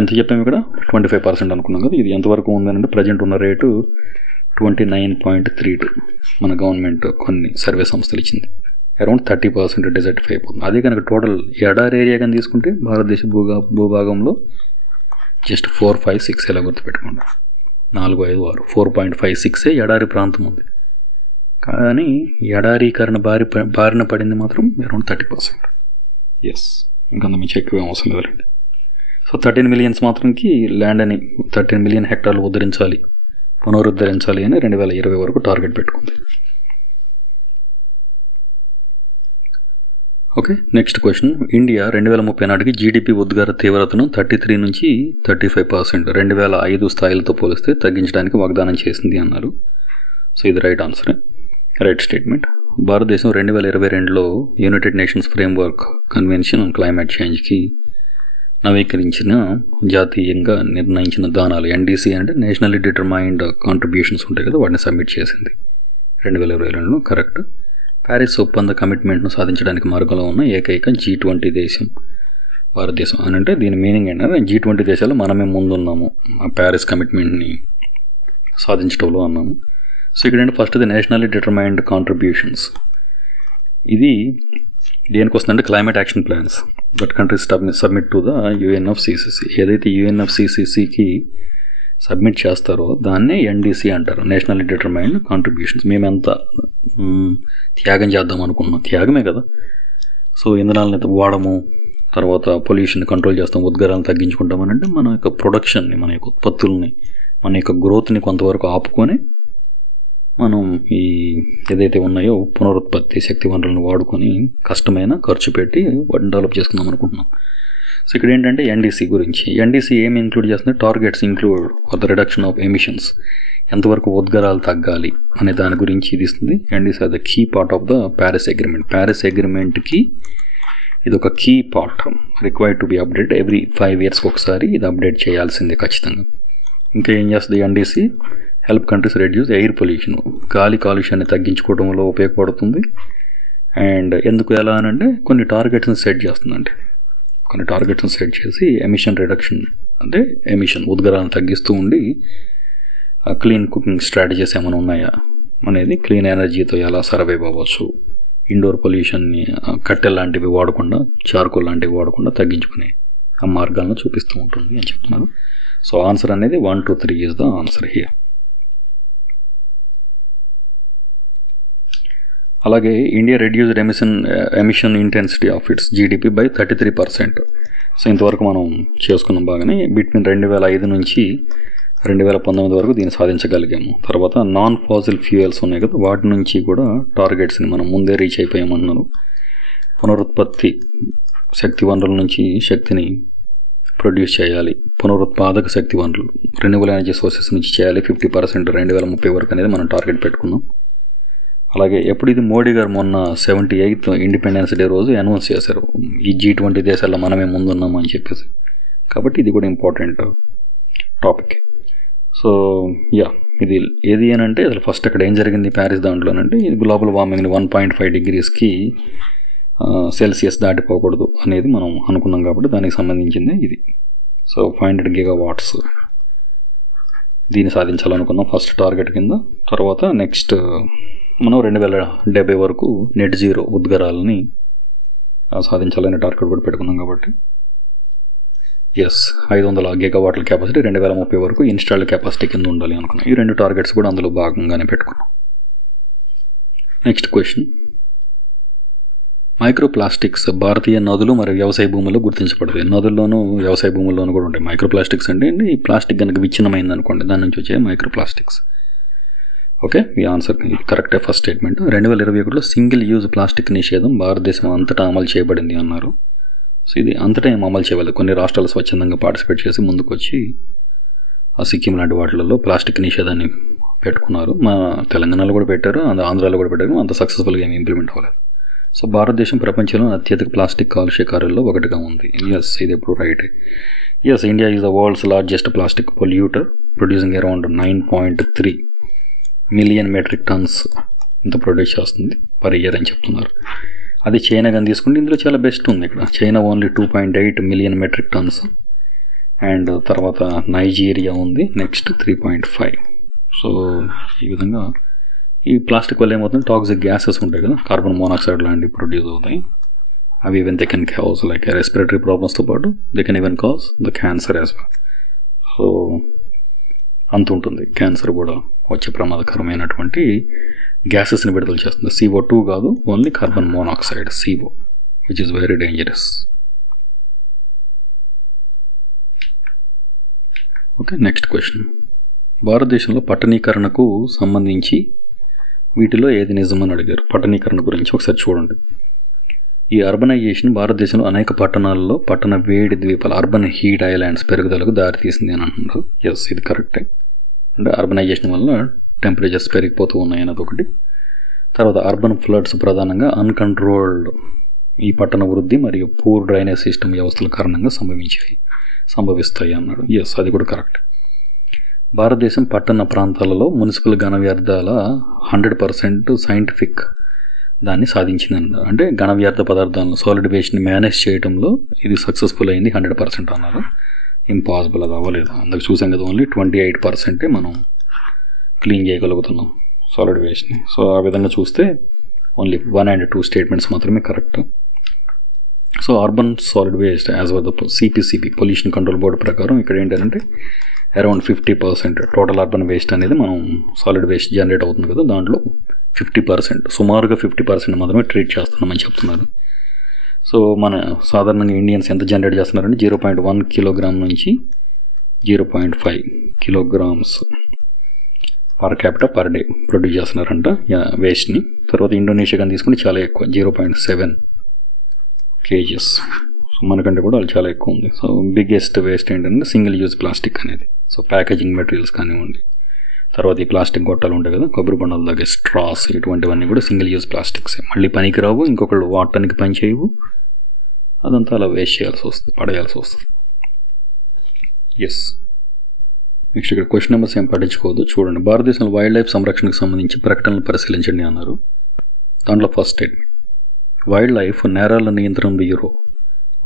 ఎంత చెప్పాము ఇక్కడ 25% అనుకున్నాం కదా. ఇది ఎంతవరకు ఉందంటే ప్రజెంట్ ఉన్న రేటు 29.32 మన గవర్నమెంట్ కొన్ని సర్వే సంస్థలు ఇచ్చింది. అరౌండ్ 30% డిజర్టిఫై అయిపోతుంది. అదే కనుక టోటల్ ఎడారి ఏరియా కానీ తీసుకుంటే భారతదేశ భూభాగంలో జస్ట్ 4, 5, 6 ఎలా గుర్తుపెట్టుకోండి. 4, 5, 6 4.56 ఎడారి ప్రాంతం ఉంది. కానీ ఎడారీకరణ బారిన పడింది మాత్రం అరౌండ్ 30%. ఎస్, ఇంకంత మించి ఎక్కువ అవసరం లేదండి. సో 13 మిలియన్స్ మాత్రంకి ల్యాండ్ అని 13 మిలియన్ హెక్టార్లు పునరుద్ధరించాలి అని 2020 వరకు టార్గెట్ పెట్టుకుంది. Okay, next question. ఇండియా 2030 నాటికి జీడిపి ఉద్గార తీవ్రతను 33 నుంచి 35% 2005 స్థాయిలతో పోలిస్తే తగ్గించడానికి వాగ్దానం చేసింది అన్నారు. సో ఇది రైట్ ఆన్సరే, రైట్ స్టేట్మెంట్. భారతదేశం 2022లో United Nations Framework Convention on Climate చేంజ్కి నవీకరించిన జాతీయంగా నిర్ణయించిన దానాలు NDC అంటే నేషనల్లీ డిటర్మైన్డ్ కాంట్రిబ్యూషన్స్ ఉంటాయి కదా, వాటిని సబ్మిట్ చేసింది 2022లో. కరెక్ట్. ప్యారిస్ ఒప్పంద కమిట్మెంట్ను సాధించడానికి మార్గంలో ఉన్న ఏకైక G20 దేశం భారతదేశం అని అంటే దీని మీనింగ్ ఏంటంటే G20 దేశాల్లో మనమే ముందున్నాము ఆ ప్యారిస్ కమిట్మెంట్ని సాధించడంలో అన్నాము. సో ఇక్కడ first the nationally determined contributions. ఇది దేనికి వస్తుందంటే climate action plans that countries submit to the UNFCCC. ఏదైతే UNFCCCకి సబ్మిట్ చేస్తారో దాన్నే NDC అంటారు, నేషనల్లీ డిటర్మైన్డ్ కాంట్రిబ్యూషన్స్. మేమెంత త్యాగం చేద్దాం అనుకున్నాం, త్యాగమే కదా. సో ఇంధనాలను వాడము, తర్వాత పొల్యూషన్ కంట్రోల్ చేస్తాం, ఉద్గారాలను తగ్గించుకుంటామని అంటే మన యొక్క ప్రొడక్షన్ని, మన యొక్క ఉత్పత్తుల్ని, మన యొక్క గ్రోత్ని కొంతవరకు ఆపుకొని మనం ఈ ఏదైతే ఉన్నాయో పునరుత్పత్తి శక్తి వనరులను వాడుకొని కష్టమైన ఖర్చు పెట్టి వాటిని డెవలప్ చేసుకుందాం అనుకుంటున్నాం. సో ఇక్కడ ఏంటంటే NDC గురించి. NDC ఏమి ఇంక్లూడ్ చేస్తుంది? Targets include for the reduction of emissions, ఎంతవరకు ఉద్గారాలు తగ్గాలి అనే దాని గురించి ఇది ఇస్తుంది. NDC are the key part of the Paris Agreement. Paris అగ్రిమెంట్కి ఇది ఒక key part, required to be update every 5 yearsకి ఒకసారి ఇది అప్డేట్ చేయాల్సిందే ఖచ్చితంగా. ఇంకా ఏం చేస్తుంది NDC? Help countries reduce air pollution, గాలి కాలుష్యాన్ని తగ్గించుకోవడంలో ఉపయోగపడుతుంది. అండ్ ఎందుకు ఎలా అని అంటే కొన్ని టార్గెట్స్ని సెట్ చేస్తుందండి. కొన్ని టార్గెట్స్ని సెట్ చేసి ఎమిషన్ రిడక్షన్ అంటే ఎమిషన్ ఉద్గారాలను తగ్గిస్తూ ఉండి క్లీన్ కుకింగ్ స్ట్రాటజీస్ ఏమైనా ఉన్నాయా అనేది, క్లీన్ ఎనర్జీతో ఎలా సర్వైవ్ అవ్వచ్చు, ఇండోర్ పొల్యూషన్ని కట్టెల్ లాంటివి వాడకుండా, చార్కోల్ లాంటివి వాడకుండా తగ్గించుకునే ఆ మార్గాలను చూపిస్తూ ఉంటుంది అని చెప్తున్నారు. సో ఆన్సర్ అనేది 1, 2, 3 ఈజ్ ద ఆన్సర్ హియర్. అలాగే India reduced emission intensity of it's GDP by 33%. So ఇంతవరకు మనం చేసుకున్నాం బాగానే. బిట్వీన్ 2005 నుంచి 2019 వరకు దీన్ని సాధించగలిగాము. తర్వాత నాన్ ఫాసిల్ ఫ్యూయల్స్ ఉన్నాయి కదా, వాటి నుంచి కూడా టార్గెట్స్ని మనం ముందే రీచ్ అయిపోయామన్నారు. పునరుత్పత్తి శక్తి వనరుల నుంచి శక్తిని ప్రొడ్యూస్ చేయాలి, పునరుత్పాదక శక్తి వనరులు రెన్యూవబుల్ ఎనర్జీ సోర్సెస్ నుంచి చేయాలి 50% 2030 వరకు అనేది మనం టార్గెట్ పెట్టుకున్నాం. అలాగే ఎప్పుడు ఇది మోడీ గారు మొన్న 78th ఇండిపెండెన్స్ డే రోజు అనౌన్స్ చేశారు, ఈ G20 దేశాల్లో మనమే ముందున్నాము అని చెప్పేసి. కాబట్టి ఇది కూడా ఇంపార్టెంట్ టాపిక్. సో ఇది ఏది అని అంటే అసలు ఫస్ట్ అక్కడ ఏం జరిగింది ప్యారిస్ దాంట్లోనంటే ఇది గ్లోబల్ వార్మింగ్ని 1.5 degreesకి సెల్సియస్ దాటిపోకూడదు అనేది మనం అనుకున్నాం. కాబట్టి దానికి సంబంధించింది ఇది. సో 500 gigawatts దీన్ని సాధించాలనుకున్నాం ఫస్ట్ టార్గెట్ కింద. తర్వాత నెక్స్ట్ మనం 2070 వరకు నెట్ జీరో ఉద్గారాలని సాధించాలనే టార్గెట్ కూడా పెట్టుకున్నాం. కాబట్టి 500 gigawatts కెపాసిటీ 2030 వరకు ఇన్స్టాల్డ్ కెపాసిటీ కింద ఉండాలి అనుకున్నాం. ఈ 2 టార్గెట్స్ కూడా అందులో భాగంగానే పెట్టుకున్నాం. Next question. మైక్రోప్లాస్టిక్స్ భారతీయ నదులు మరియు వ్యవసాయ భూముల్లో గుర్తించబడతాయి. నదుల్లోనూ వ్యవసాయ భూముల్లోనూ కూడా ఉంటాయి మైక్రోప్లాస్టిక్స్. అంటే ఈ ప్లాస్టిక్ కనుక విచ్ఛిన్నమైంది అనుకోండి, దాని నుంచి వచ్చే మైక్రోప్లాస్టిక్స్. ఓకే, ఈ ఆన్సర్ కరెక్టే. First statement. 2021లో సింగిల్ యూజ్ ప్లాస్టిక్ నిషేధం భారతదేశం అంతటా అమలు చేయబడింది అన్నారు. సో ఇది అంతటా ఏం అమలు చేయలేదు. కొన్ని రాష్ట్రాలు స్వచ్ఛందంగా పార్టిసిపేట్ చేసి ముందుకు వచ్చి ఆ సిక్కిం లాంటి వాటిలలో ప్లాస్టిక్ నిషేధాన్ని పెట్టుకున్నారు. మా తెలంగాణలో కూడా పెట్టారు, ఆంధ్రాలో కూడా పెట్టారు. అంత సక్సెస్ఫుల్గా ఏమి ఇంప్లిమెంట్ అవ్వలేదు. సో భారతదేశం ప్రపంచంలో అత్యధిక ప్లాస్టిక్ కాలుష్యకారుల్లో ఒకటిగా ఉంది. ఎస్, ఇది ఎప్పుడు right. Yes, India is the world's largest plastic polluter, producing around 9.3 million metric tons ఇంత ప్రొడ్యూస్ చేస్తుంది పర్ ఇయర్ అని చెప్తున్నారు. అది చైనా కానీ తీసుకుంటే ఇందులో చాలా బెస్ట్ ఉంది. ఇక్కడ China only 2.8 million metric turns, and తర్వాత నైజీరియా ఉంది నెక్స్ట్ 3.5. సో ఈ విధంగా ఈ ప్లాస్టిక్ వల్ల ఏమవుతుంది, టాక్సిక్ గ్యాసెస్ ఉంటాయి కదా, కార్బన్ మోనాక్సైడ్ లాంటివి ప్రొడ్యూస్ అవుతాయి. అవి even they can cause like respiratory ప్రాబ్లమ్స్తో పాటు they can even cause the cancer as well. So అంత ఉంటుంది. క్యాన్సర్ కూడా వచ్చే ప్రమాదకరమైనటువంటి గ్యాసెస్ని విడుదల చేస్తుంది. CO2 కాదు, only carbon monoxide, CO, which is very dangerous. Okay, next question. భారతదేశంలో పట్టణీకరణకు సంబంధించి వీటిలో ఏది నిజమని అడిగారు. పట్టణీకరణ గురించి ఒకసారి చూడండి. ఈ అర్బనైజేషన్ భారతదేశంలో అనేక పట్టణాల్లో పట్టణ వేడి ద్వీపాలు, అర్బన్ హీట్ ఐలాండ్స్ పెరుగుదలకు దారితీసింది అని అంటున్నారు. ఎస్, ఇది కరెక్టే. అంటే అర్బనైజేషన్ వల్ల టెంపరేచర్స్ పెరిగిపోతూ ఉన్నాయి అన్నది ఒకటి. తర్వాత అర్బన్ ఫ్లడ్స్ ప్రధానంగా అన్కంట్రోల్డ్ ఈ పట్టణ వృద్ధి మరియు పూర్ డ్రైనేజ్ సిస్టమ్ వ్యవస్థల కారణంగా సంభవిస్తాయి అన్నాడు. ఎస్, అది కూడా కరెక్ట్. భారతదేశం పట్టణ ప్రాంతాలలో మున్సిపల్ ఘన వ్యర్థాల 100% సైంటిఫిక్ దాన్ని సాధించింది అన్నారు. అంటే ఘన వ్యర్థ పదార్థాలను, సాలిడ్ వేస్ట్ని మేనేజ్ చేయడంలో ఇది సక్సెస్ఫుల్ అయింది. 100% అన్నారు. ఇంపాసిబుల్, అది అవ్వలేదు. అందుకు చూసాం కదా, ఓన్లీ 28% మనం క్లీన్ చేయగలుగుతున్నాం సాలిడ్ వేస్ట్ని. సో ఆ విధంగా చూస్తే ఓన్లీ 1 and 2 స్టేట్మెంట్స్ మాత్రమే correct. So urban solid waste as per the CPCB pollution control board ప్రకారం ఇక్కడ ఏంటంటే అరౌండ్ 50% టోటల్ అర్బన్ వేస్ట్ అనేది మనం సాలిడ్ వేస్ట్ జనరేట్ అవుతుంది కదా, దాంట్లో 50%, సుమారుగా 50% మాత్రమే ట్రీట్ చేస్తున్నామని చెప్తున్నారు. సో మన సాధారణంగా ఇండియన్స్ ఎంత జనరేట్ చేస్తున్నారంటే 0.1 కిలోగ్రామ్ నుంచి 0.5 kilograms per capital per day produce చేస్తున్నారంట వేస్ట్ని. తర్వాత ఇండోనేషియా కానీ తీసుకుంటే చాలా ఎక్కువ, 0.7 kgs. సో మనకంటే కూడా అది చాలా ఎక్కువ ఉంది. సో బిగ్గెస్ట్ వేస్ట్ ఏంటంటే సింగిల్ యూజ్ ప్లాస్టిక్ అనేది. సో ప్యాకేజింగ్ మెటీరియల్స్ కానివ్వండి, తర్వాత ఈ ప్లాస్టిక్ గొట్టాలు ఉంటాయి కదా, కొబ్బరి బొండాల దగ్గర స్ట్రాస్, ఇటువంటివన్నీ కూడా సింగిల్ యూజ్ ప్లాస్టిక్స్. మళ్ళీ పనికి రావు, ఇంకొకళ్ళు వాడటానికి పని చేయవు, అదంతా అలా వేస్ట్ చేయాల్సి వస్తుంది, పడేయాల్సి వస్తుంది. ఎస్, నెక్స్ట్ ఇక్కడ క్వశ్చన్ నెంబర్స్ ఏం పట్టించుకోవద్దు. చూడండి, భారతదేశంలో వైల్డ్ లైఫ్ సంరక్షణకు సంబంధించి ప్రకటనలు పరిశీలించండి అన్నారు. దాంట్లో ఫస్ట్ స్టేట్మెంట్, వైల్డ్ లైఫ్ నేరాల నియంత్రణ bureau,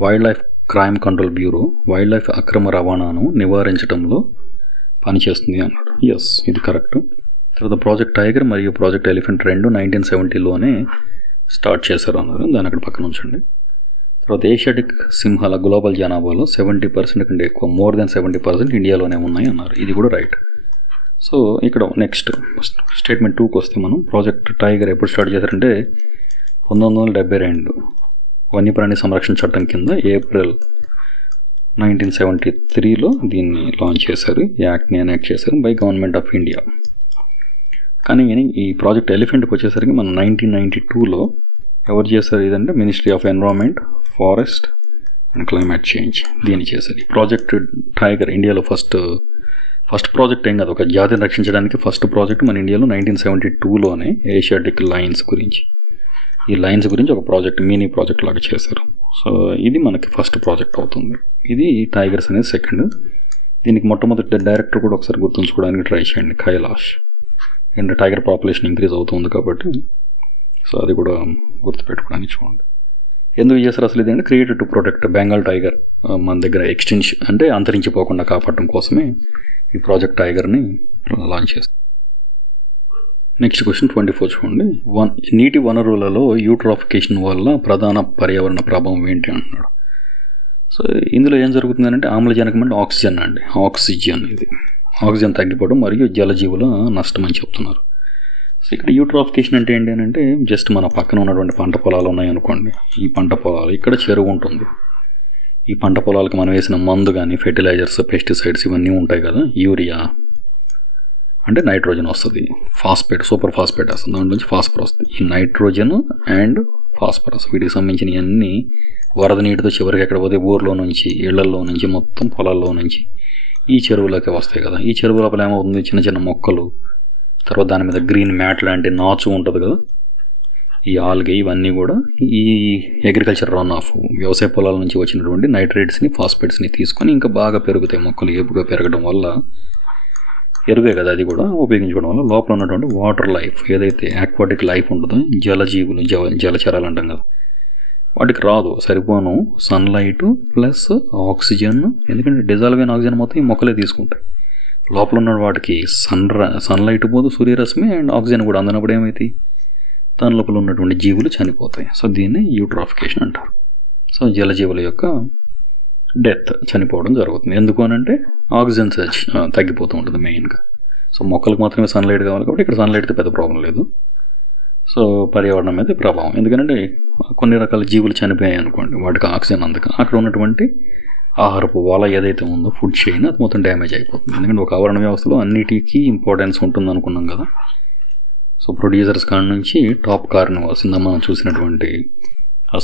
wild life crime control bureau wild life అక్రమ రవాణాను నివారించడంలో పనిచేస్తుంది అన్నాడు. ఎస్, ఇది కరెక్ట్. తర్వాత ప్రాజెక్ట్ టైగర్ మరియు ప్రాజెక్ట్ ఎలిఫెంట్ 1970లోనే స్టార్ట్ చేశారు అన్నారు. దాన్ని అక్కడ పక్కన ఉంచండి. తర్వాత ఏషియాటిక్ సింహాల గ్లోబల్ జనాభాలో 70% కంటే ఎక్కువ, మోర్ దెన్ 70% ఇండియాలోనే ఉన్నాయి అన్నారు. ఇది కూడా రైట్. సో ఇక్కడ నెక్స్ట్ స్టేట్మెంట్ 2కి వస్తే మనం ప్రాజెక్ట్ టైగర్ ఎప్పుడు స్టార్ట్ చేశారంటే 1972 వన్యప్రాణి సంరక్షణ చట్టం కింద ఏప్రిల్ 1973లో దీన్ని లాంచ్ చేశారు. ఈ యాక్ట్ని ఎనాక్ట్ చేశారు బై గవర్నమెంట్ ఆఫ్ ఇండియా. కానీ ఈ ప్రాజెక్ట్ ఎలిఫెంట్కి వచ్చేసరికి మనం 1992లో ఎవరు చేశారు ఇదంటే ministry of environment, forest and climate change దీన్ని చేశారు. ఈ ప్రాజెక్ట్ టైగర్ ఇండియాలో ఫస్ట్ ప్రాజెక్ట్ ఏం కాదు, ఒక జాతిని రక్షించడానికి ఫస్ట్ ప్రాజెక్ట్ మన ఇండియాలో 1972లోనే ఏషియాటిక్ లైన్స్ గురించి, ఈ లైన్స్ గురించి ఒక ప్రాజెక్ట్, మినీ ప్రాజెక్ట్ లాగా చేశారు. సో ఇది మనకి ఫస్ట్ ప్రాజెక్ట్ అవుతుంది. ఇది టైగర్స్ అనేది సెకండ్. దీనికి మొట్టమొదటి డైరెక్టర్ కూడా ఒకసారి గుర్తుంచుకోవడానికి ట్రై చేయండి, కైలాష్. ఎందుకంటే టైగర్ పాపులేషన్ ఇంక్రీజ్ అవుతుంది కాబట్టి, సో అది కూడా గుర్తుపెట్టుకోవడానికి చూడండి. ఎందుకు చేస్తారు అసలు ఇది అంటే created to protect Bengal tiger, మన దగ్గర ఎక్స్టెన్షన్ అంటే అంతరించిపోకుండా కాపాడటం కోసమే ఈ ప్రాజెక్ట్ టైగర్ని లాంచ్ చేస్తారు. నెక్స్ట్ క్వశ్చన్ 24 చూడండి. నీటి వనరులలో యూట్రాఫికేషన్ వల్ల ప్రధాన పర్యావరణ ప్రభావం ఏంటి అంటున్నాడు. సో ఇందులో ఏం జరుగుతుందంటే ఆమ్లజనకం అంటే ఆక్సిజన్ అండి, ఆక్సిజన్ ఇది ఆక్సిజన్ తగ్గిపోవడం మరియు జలజీవుల నష్టం అని చెప్తున్నారు. సో ఇక్కడ యూట్రాఫికేషన్ అంటే ఏంటి అని అంటే జస్ట్ మన పక్కన ఉన్నటువంటి పంట పొలాలు ఉన్నాయనుకోండి, ఈ పంట పొలాలు ఇక్కడ చెరువు ఉంటుంది, ఈ పంట పొలాలకు మనం వేసిన మందు కానీ ఫెర్టిలైజర్స్, పెస్టిసైడ్స్ ఇవన్నీ ఉంటాయి కదా, యూరియా అంటే నైట్రోజన్ వస్తుంది, సూపర్ ఫాస్ఫేట్ వస్తుంది, దాంట్లో నుంచి ఫాస్ఫరస్ వస్తుంది. ఈ నైట్రోజన్ అండ్ ఫాస్ఫరస్ వీటికి సంబంధించిన అన్నీ వరద నీటితో చివరికి ఎక్కడ పోతే ఊర్లో నుంచి, ఇళ్లల్లో నుంచి, మొత్తం పొలాల్లో నుంచి ఈ చెరువులోకి వస్తాయి కదా. ఈ చెరువు లోపల ఏమవుతుంది, చిన్న చిన్న మొక్కలు, తర్వాత దాని మీద గ్రీన్ మ్యాట్ లాంటి నాచు ఉంటుంది కదా, ఈ ఆల్గే ఇవన్నీ కూడా ఈ అగ్రికల్చర్ రన్ ఆఫ్ వ్యవసాయ పొలాల నుంచి వచ్చినటువంటి నైట్రేట్స్ని, ఫాస్ఫేట్స్ని తీసుకొని ఇంకా బాగా పెరుగుతాయి. మొక్కలు ఏపుగా పెరగడం వల్ల, ఎరువే కదా అది కూడా, ఉపయోగించుకోవడం వల్ల లోపల ఉన్నటువంటి వాటర్ లైఫ్ ఏదైతే ఆక్వాటిక్ లైఫ్ ఉంటుందో, జలజీవులు, జలచరాలు అంటాం కదా, వాటికి రాదు. సరిపోను సన్లైట్ ప్లస్ ఆక్సిజన్, ఎందుకంటే డిజాల్వ్ అయిన ఆక్సిజన్ మొత్తం ఈ మొక్కలే తీసుకుంటాయి. లోపల ఉన్న వాటికి సన్లైట్ పోదు, సూర్యరశ్మి అండ్ ఆక్సిజన్ కూడా అందనప్పుడు ఏమైతే దాని లోపల ఉన్నటువంటి జీవులు చనిపోతాయి. సో దీన్ని యూట్రాఫికేషన్ అంటారు. సో జలజీవుల యొక్క డెత్, చనిపోవడం జరుగుతుంది. ఎందుకు అని అంటే ఆక్సిజన్ తగ్గిపోతూ ఉంటుంది మెయిన్గా. సో మొక్కలకు మాత్రమే సన్లైట్ కావాలి కాబట్టి ఇక్కడ సన్లైట్తో పెద్ద ప్రాబ్లం లేదు. సో పర్యావరణం మీద ప్రభావం, ఎందుకంటే కొన్ని రకాల జీవులు చనిపోయాయి అనుకోండి, వాటికి ఆక్సిజన్ అందక అక్కడ ఉన్నటువంటి ఆహారపు వల ఏదైతే ఉందో, ఫుడ్ చైన్, అది మొత్తం డ్యామేజ్ అయిపోతుంది. ఎందుకంటే ఒక ఆవరణ వ్యవస్థలో అన్నిటికీ ఇంపార్టెన్స్ ఉంటుంది అనుకున్నాం కదా. సో ప్రొడ్యూసర్స్ కాడ నుంచి టాప్ కార్నివాల్స్, మనం చూసినటువంటి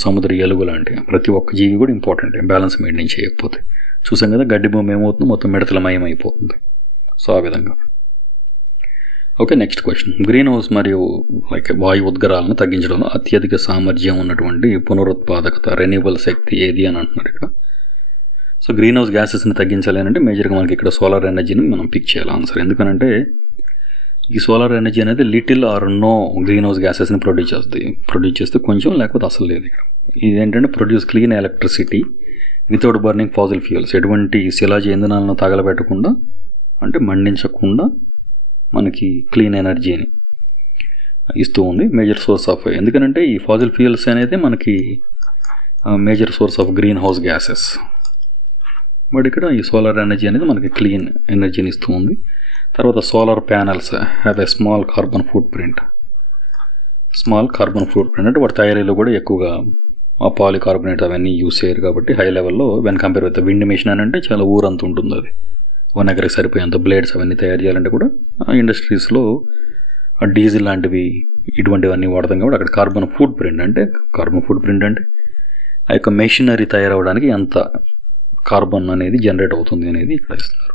సముద్ర ఎలుగు లాంటి ప్రతి ఒక్క జీవి కూడా ఇంపార్టెంట్, బ్యాలెన్స్ మెయింటైన్ చేయకపోతే. చూసాం కదా గడ్డి భూమి ఏమవుతుంది, మొత్తం మిడతలమయం అయిపోతుంది. సో ఆ విధంగా. Okay, next question. Green house మరియు వాయు ఉద్గారాలను తగ్గించడంలో అత్యధిక సామర్థ్యం ఉన్నటువంటి పునరుత్పాదకత, రెన్యూబుల్ శక్తి ఏది అని అంటున్నారు ఇక్కడ. సో గ్రీన్ హౌస్ గ్యాసెస్ని తగ్గించాలి అంటే మేజర్గా మనకి ఇక్కడ సోలార్ ఎనర్జీని మనం పిక్ చేయాలి ఆన్సర్. ఎందుకనంటే ఈ సోలార్ ఎనర్జీ అనేది little or no green house గ్యాసెస్ని ప్రొడ్యూస్ చేస్తే కొంచెం, లేకపోతే అసలు లేదు. ఇక్కడ ఇది ఏంటంటే produce clean electricity without burning fossil fuels, ఎటువంటి శిలాజ ఇంధనాలను తగలబెట్టకుండా, అంటే మండించకుండా మనకి క్లీన్ ఎనర్జీని ఇస్తూ ఉంది. మేజర్ సోర్స్ ఆఫ్, ఎందుకంటే ఈ ఫాసిల్ ఫ్యూయల్స్ అనేది మనకి major source of green house gases. But ఇక్కడ ఈ సోలార్ ఎనర్జీ అనేది మనకి క్లీన్ ఎనర్జీని ఇస్తూ ఉంది. తర్వాత solar panels have a small carbon foot print అంటే వాటి తయారీలో కూడా ఎక్కువగా ఆ పాలికార్బోనేట్ అవన్నీ యూస్ చేయరు కాబట్టి హై లెవెల్లో when compare with wind mission అని అంటే చాలా ఊరంత ఉంటుంది. అది 1 ఎకర్కి సరిపోయేంత బ్లేడ్స్ అవన్నీ తయారు చేయాలంటే కూడా ఇండస్ట్రీస్లో డీజిల్ లాంటివి ఇటువంటివన్నీ వాడతాం కాబట్టి అక్కడ కార్బన్ ఫుట్ ప్రింట్ అంటే ఆ యొక్క మెషినరీ తయారవడానికి ఎంత కార్బన్ అనేది జనరేట్ అవుతుంది అనేది ఇక్కడ ఇస్తున్నారు.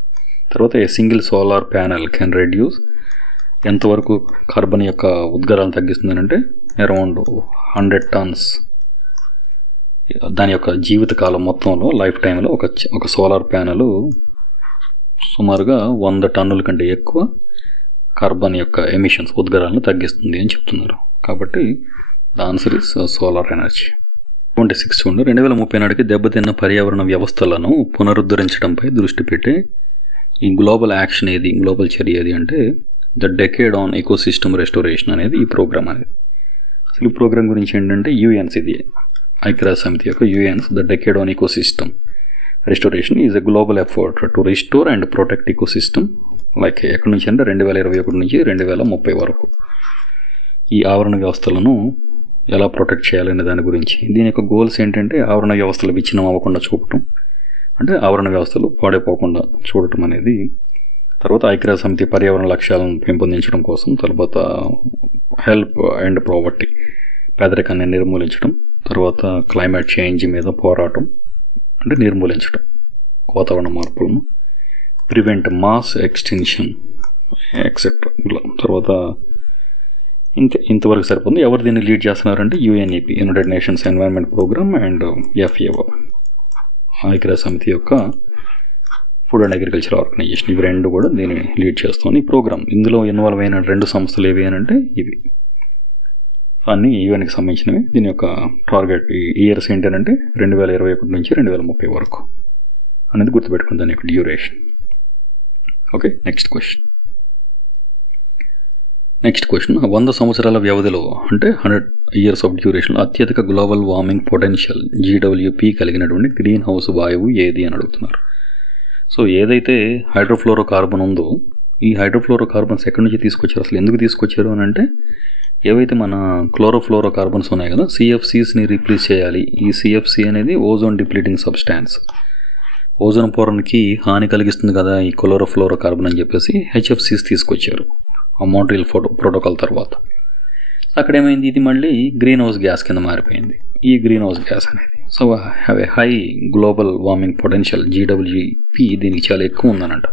తర్వాత a single solar panel can reduce, ఎంతవరకు కార్బన్ యొక్క ఉద్గారాలను తగ్గిస్తుంది అంటే అరౌండ్ 100 tons. దాని యొక్క జీవితకాలం మొత్తంలో, లైఫ్ టైంలో ఒక సోలార్ ప్యానెల్ సుమారుగా 100 టన్నుల కంటే ఎక్కువ కార్బన్ యొక్క ఎమిషన్స్, ఉద్గారాలను తగ్గిస్తుంది అని చెప్తున్నారు. కాబట్టి the answer is solar energy. 26 చూడండి. 2030 నాటికి దెబ్బతిన్న పర్యావరణ వ్యవస్థలను పునరుద్ధరించడంపై దృష్టి పెట్టే ఈ గ్లోబల్ యాక్షన్ ఏది, గ్లోబల్ చర్య ఏది అంటే the decade on ecosystem restoration అనేది ఈ ప్రోగ్రామ్ అనేది. అసలు ఈ ప్రోగ్రామ్ గురించి ఏంటంటే యుఎన్స్, ఇది ఐక్యరాజ్య సమితి యొక్క UN's, the decade on ecosystem restoration is a global effort to restore and protect ecosystem ఎక్కడి నుంచి అంటే 2021 నుంచి 2030 వరకు ఈ ఆవరణ వ్యవస్థలను ఎలా ప్రొటెక్ట్ చేయాలనే దాని గురించి. దీని యొక్క గోల్స్ ఏంటంటే ఆవరణ వ్యవస్థలు విచ్ఛిన్నం అవ్వకుండా చూడటం, అంటే ఆవరణ వ్యవస్థలు పాడైపోకుండా చూడటం అనేది. తర్వాత ఐక్యరాజ్య సమితి పర్యావరణ లక్ష్యాలను పెంపొందించడం కోసం, తర్వాత హెల్ప్ అండ్ ప్రావర్టీ, పేదరికాన్ని నిర్మూలించడం, తర్వాత క్లైమేట్ చేంజ్ మీద పోరాటం అంటే నిర్మూలించడం, వాతావరణ మార్పులను, ప్రివెంట్ మాస్ ఎక్స్టెన్షన్ ఎక్సెట్రా. తర్వాత ఇంతవరకు సరిపోతుంది. ఎవరు దీన్ని లీడ్ చేస్తున్నారంటే UNEP, United Nations Environment Programme, and FAO, ఐక్యరాజ్య సమితి యొక్క ఫుడ్ అండ్ అగ్రికల్చర్ ఆర్గనైజేషన్. ఇవి రెండు కూడా దీన్ని లీడ్ చేస్తాను ఈ ప్రోగ్రామ్. ఇందులో ఇన్వాల్వ్ అయిన 2 సంస్థలు ఏవి అని అంటే ఇవి అన్నీ యుఎన్కి సంబంధించినవి. దీని యొక్క టార్గెట్ ఇయర్స్ ఏంటంటే 2021 నుంచి 2030 వరకు అనేది గుర్తుపెట్టుకుని దాని యొక్క డ్యూరేషన్. Okay, next question. 100 సంవత్సరాల వ్యవధిలో అంటే 100 years ఆఫ్ డ్యూరేషన్లో అత్యధిక గ్లోబల్ వార్మింగ్ పొటెన్షియల్ GWP కలిగినటువంటి గ్రీన్ హౌస్ వాయువు ఏది అని అడుగుతున్నారు. సో ఏదైతే హైడ్రోఫ్లోరోకార్బన్ ఉందో, ఈ హైడ్రోఫ్లోరోకార్బన్స్ ఎక్కడి నుంచి తీసుకొచ్చారు, అసలు ఎందుకు తీసుకొచ్చారు అని అంటే ఏవైతే మన క్లోరోఫ్లోరోకార్బన్స్ ఉన్నాయి కదా, CFCస్ని రీప్లేస్ చేయాలి. ఈ CFC అనేది ఓజోన్ డిప్లీటింగ్ సబ్స్టాన్స్. ఓజోన్ పొరకి హాని కలిగిస్తుంది కదా ఈ క్లోరోఫ్లోరోకార్బన్ అని చెప్పేసి హెచ్ఎఫ్సీస్ తీసుకొచ్చారు ఆ మాంట్రియల్ ప్రోటోకాల్ తర్వాత. అక్కడ ఏమైంది, ఇది మళ్ళీ గ్రీన్ హౌస్ గ్యాస్ కింద మారిపోయింది ఈ గ్రీన్ హౌస్ గ్యాస్ అనేది. So have a high global warming potential, GWP దీనికి చాలా ఎక్కువ ఉందనంట.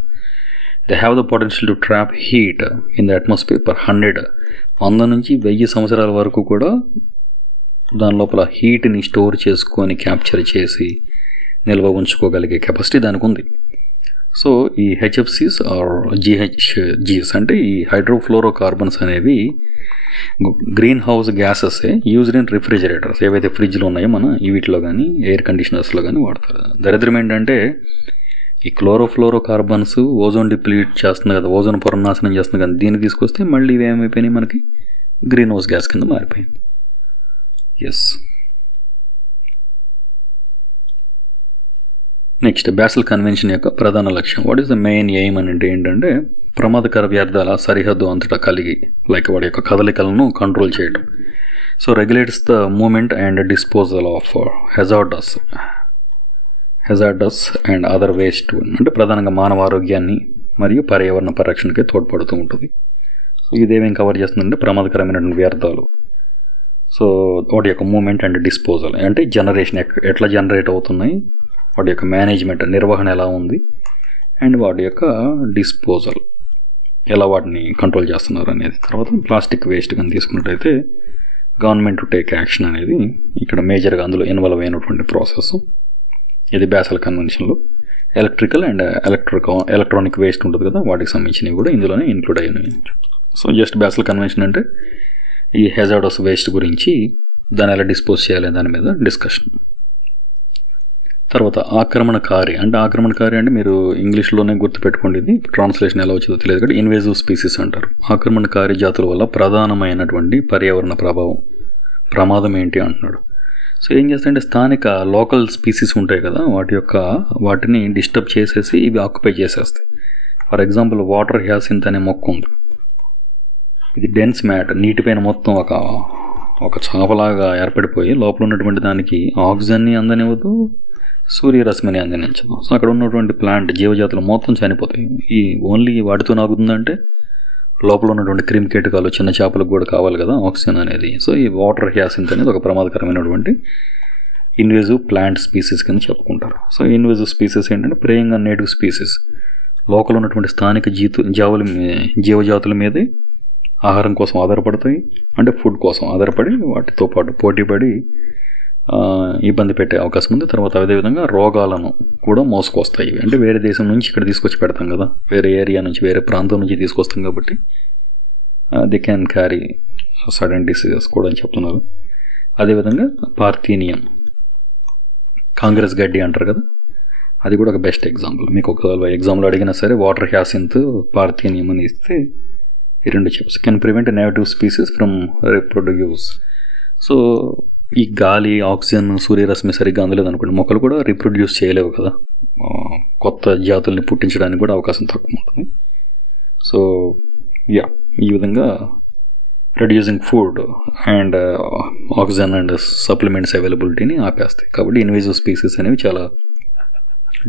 They have the potential to trap heat in the atmosphere per 100 నుంచి 1000 సంవత్సరాల వరకు కూడా దాని లోపల హీట్ని స్టోర్ చేసుకొని క్యాప్చర్ చేసి నిల్వ ఉంచుకోగలిగే కెపాసిటీ దానికి ఉంది. సో ఈ హెచ్ఎఫ్సీస్ ఆర్ GHGs అంటే ఈ హైడ్రోఫ్లోరోకార్బన్స్ అనేవి green house gases used in refrigerators, ఏవైతే ఫ్రిడ్జ్లో ఉన్నాయో మన వీటిలో కానీ ఎయిర్ కండిషనర్స్లో కానీ వాడతారు. దరిద్రం ఏంటంటే ఈ క్లోరోఫ్లోరోకార్బన్స్ ఓజోన్ డిప్లీట్ చేస్తుంది కదా, ఓజోన్ పొర నాశనం చేస్తుంది కదా, దీన్ని తీసుకొస్తే మళ్ళీ ఇవి ఏమైపోయినాయి, మనకి గ్రీన్ హౌస్ గ్యాస్ కింద మారిపోయింది. ఎస్. నెక్స్ట్, బాసెల్ కన్వెన్షన్ యొక్క ప్రధాన లక్ష్యం. What is the main aim అని అంటే ఏంటంటే ప్రమాదకర వ్యర్థాల సరిహద్దు అంతటా కలిగి వాడి యొక్క కదలికలను కంట్రోల్ చేయడం. So regulates the movement and disposal of hazardous and other waste, అంటే ప్రధానంగా మానవ ఆరోగ్యాన్ని మరియు పర్యావరణ పరిరక్షణకి తోడ్పడుతూ ఉంటుంది. సో ఇదేమేం కవర్ చేస్తుందంటే ప్రమాదకరమైనటువంటి వ్యర్థాలు, సో వాటి యొక్క మూమెంట్ అండ్ డిస్పోజల్ అంటే జనరేషన్ ఎట్లా జనరేట్ అవుతున్నాయి, వాటి యొక్క మేనేజ్మెంట్ నిర్వహణ ఎలా ఉంది, అండ్ వాటి యొక్క డిస్పోజల్ ఎలా వాటిని కంట్రోల్ చేస్తున్నారు అనేది. తర్వాత ప్లాస్టిక్ వేస్ట్ కానీ తీసుకున్నట్టయితే గవర్నమెంట్ టు టేక్ యాక్షన్ అనేది ఇక్కడ మేజర్గా అందులో ఇన్వాల్వ్ అయినటువంటి ప్రాసెస్. ఇది బాసెల్ కన్వెన్షన్లో ఎలక్ట్రికల్ అండ్ ఎలక్ట్రానిక్ వేస్ట్ ఉంటుంది కదా, వాటికి సంబంధించినవి కూడా ఇందులోనే ఇంక్లూడ్ అయినాయి. సో జస్ట్ బాసెల్ కన్వెన్షన్ అంటే ఈ హెజార్డస్ వేస్ట్ గురించి దాన్ని ఎలా డిస్పోజ్ చేయాలి దాని మీద డిస్కషన్. తర్వాత ఆక్రమణకారి అంటే మీరు ఇంగ్లీష్లోనే గుర్తుపెట్టుకోండి, ఇది ట్రాన్స్లేషన్ ఎలా వచ్చిందో తెలియదు కానీ ఇన్వేజివ్ స్పీసీస్ అంటారు. ఆక్రమణకారి జాతుల వల్ల ప్రధానమైనటువంటి పర్యావరణ ప్రమాదం ఏంటి అంటున్నాడు. సో ఏం చేస్తాయంటే స్థానిక లోకల్ స్పీసీస్ ఉంటాయి కదా, వాటిని డిస్టర్బ్ చేసేసి ఇవి ఆక్యుపై చేసేస్తాయి. ఫర్ ఎగ్జాంపుల్ వాటర్ హ్యాసింత్ అనే మొక్క ఉంది, ఇది డెన్స్ మ్యాటర్, నీటిపైన మొత్తం ఒక చాపలాగా ఏర్పడిపోయి లోపల ఉన్నటువంటి దానికి ఆక్సిజన్ని అందనివ్వదు, సూర్యరశ్మిని అందించదు. సో అక్కడ ఉన్నటువంటి ప్లాంట్ జీవజాతులు మొత్తం చనిపోతాయి. ఈ ఓన్లీ వాటితో నాగుతుందంటే లోపల ఉన్నటువంటి క్రిమికీటకాలు చిన్న చేపలకు కూడా కావాలి కదా ఆక్సిజన్ అనేది. సో ఈ వాటర్ హ్యాసింత్ అనేది ఒక ప్రమాదకరమైనటువంటి ఇన్వేజివ్ ప్లాంట్ స్పీసీస్ కింద చెప్పుకుంటారు. సో ఇన్వేజివ్ స్పీసీస్ ఏంటంటే praying on native species, local ఉన్నటువంటి స్థానిక జీవజాతుల మీదే ఆహారం కోసం ఆధారపడతాయి, అంటే ఫుడ్ కోసం ఆధారపడి వాటితో పాటు పోటీపడి ఇబ్బంది పెట్టే అవకాశం ఉంది. తర్వాత అదేవిధంగా రోగాలను కూడా మోసుకొస్తాయి. అంటే వేరే దేశం నుంచి ఇక్కడ తీసుకొచ్చి పెడతాం కదా, వేరే ఏరియా నుంచి వేరే ప్రాంతం నుంచి తీసుకొస్తాం కాబట్టి they can carry sudden diseases కూడా అని చెప్తున్నారు. అదేవిధంగా పార్థీనియం, కాంగ్రెస్ గడ్డి అంటారు కదా, అది కూడా ఒక బెస్ట్ ఎగ్జాంపుల్. మీకు ఒక ఎగ్జాంపుల్ అడిగినా సరే వాటర్ హ్యాసింత్ పార్థీనియం అని ఇస్తే ఈ రెండు చెప్పచ్చు. Can prevent native species from reproduce. So ఈ గాలి ఆక్సిజన్ సూర్యరశ్మి సరిగ్గా అందలేదు అనుకోండి, మొక్కలు కూడా రీప్రొడ్యూస్ చేయలేవు కదా, కొత్త జాతుల్ని పుట్టించడానికి కూడా అవకాశం తక్కువ ఉంటుంది. సో ఈ విధంగా reducing food and oxygen and supplements అవైలబిలిటీని ఆపేస్తాయి. కాబట్టి ఇన్వేజివ్ స్పీసీస్ అనేవి చాలా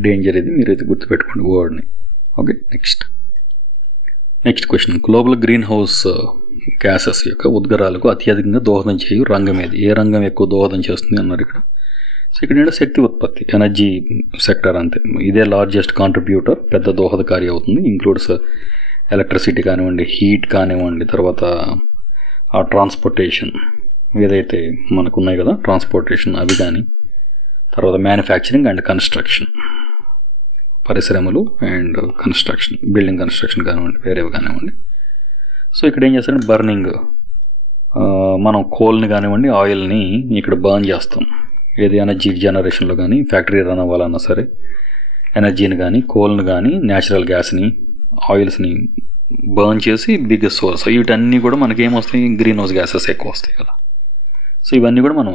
డేంజర్, ఇది మీరు ఇది గుర్తుపెట్టుకోండి వర్డ్ని. Okay, next question. Global green house gases యొక్క ఉద్గారాలకు అత్యధికంగా దోహదం చేయు రంగం ఏది? ఏ రంగం ఎక్కువ దోహదం చేస్తుంది అన్నారు ఇక్కడ. సో ఇక్కడ ఏంటంటే శక్తి ఉత్పత్తి, ఎనర్జీ సెక్టర్ అంతే, ఇదే లార్జెస్ట్ కాంట్రిబ్యూటర్, పెద్ద దోహదకారి అవుతుంది. ఇంక్లూడ్స్ ఎలక్ట్రిసిటీ కానివ్వండి, హీట్ కానివ్వండి, తర్వాత ఆ ట్రాన్స్పోర్టేషన్ ఏదైతే మనకు ఉన్నాయి కదా ట్రాన్స్పోర్టేషన్ అవి కానీ, తర్వాత మ్యానుఫ్యాక్చరింగ్ అండ్ కన్స్ట్రక్షన్, పరిశ్రమలు అండ్ కన్స్ట్రక్షన్, బిల్డింగ్ కన్స్ట్రక్షన్ కానివ్వండి, వేరేవి కానివ్వండి. సో ఇక్కడ ఏం చేస్తారంటే బర్నింగ్, మనం కోల్ని కానివ్వండి ఆయిల్ని ఇక్కడ బర్న్ చేస్తాం. ఏది ఎనర్జీ జనరేషన్లో కానీ ఫ్యాక్టరీ రన్ అవ్వాలన్నా సరే ఎనర్జీని కానీ కోల్ని కానీ న్యాచురల్ గ్యాస్ని ఆయిల్స్ని బర్న్ చేసి బిగ్గెస్ట్ సోర్స్. వీటన్నీ కూడా మనకి ఏమొస్తాయి, గ్రీన్ హౌస్ గ్యాసెస్ ఎక్కువ వస్తాయి కదా. సో ఇవన్నీ కూడా మనం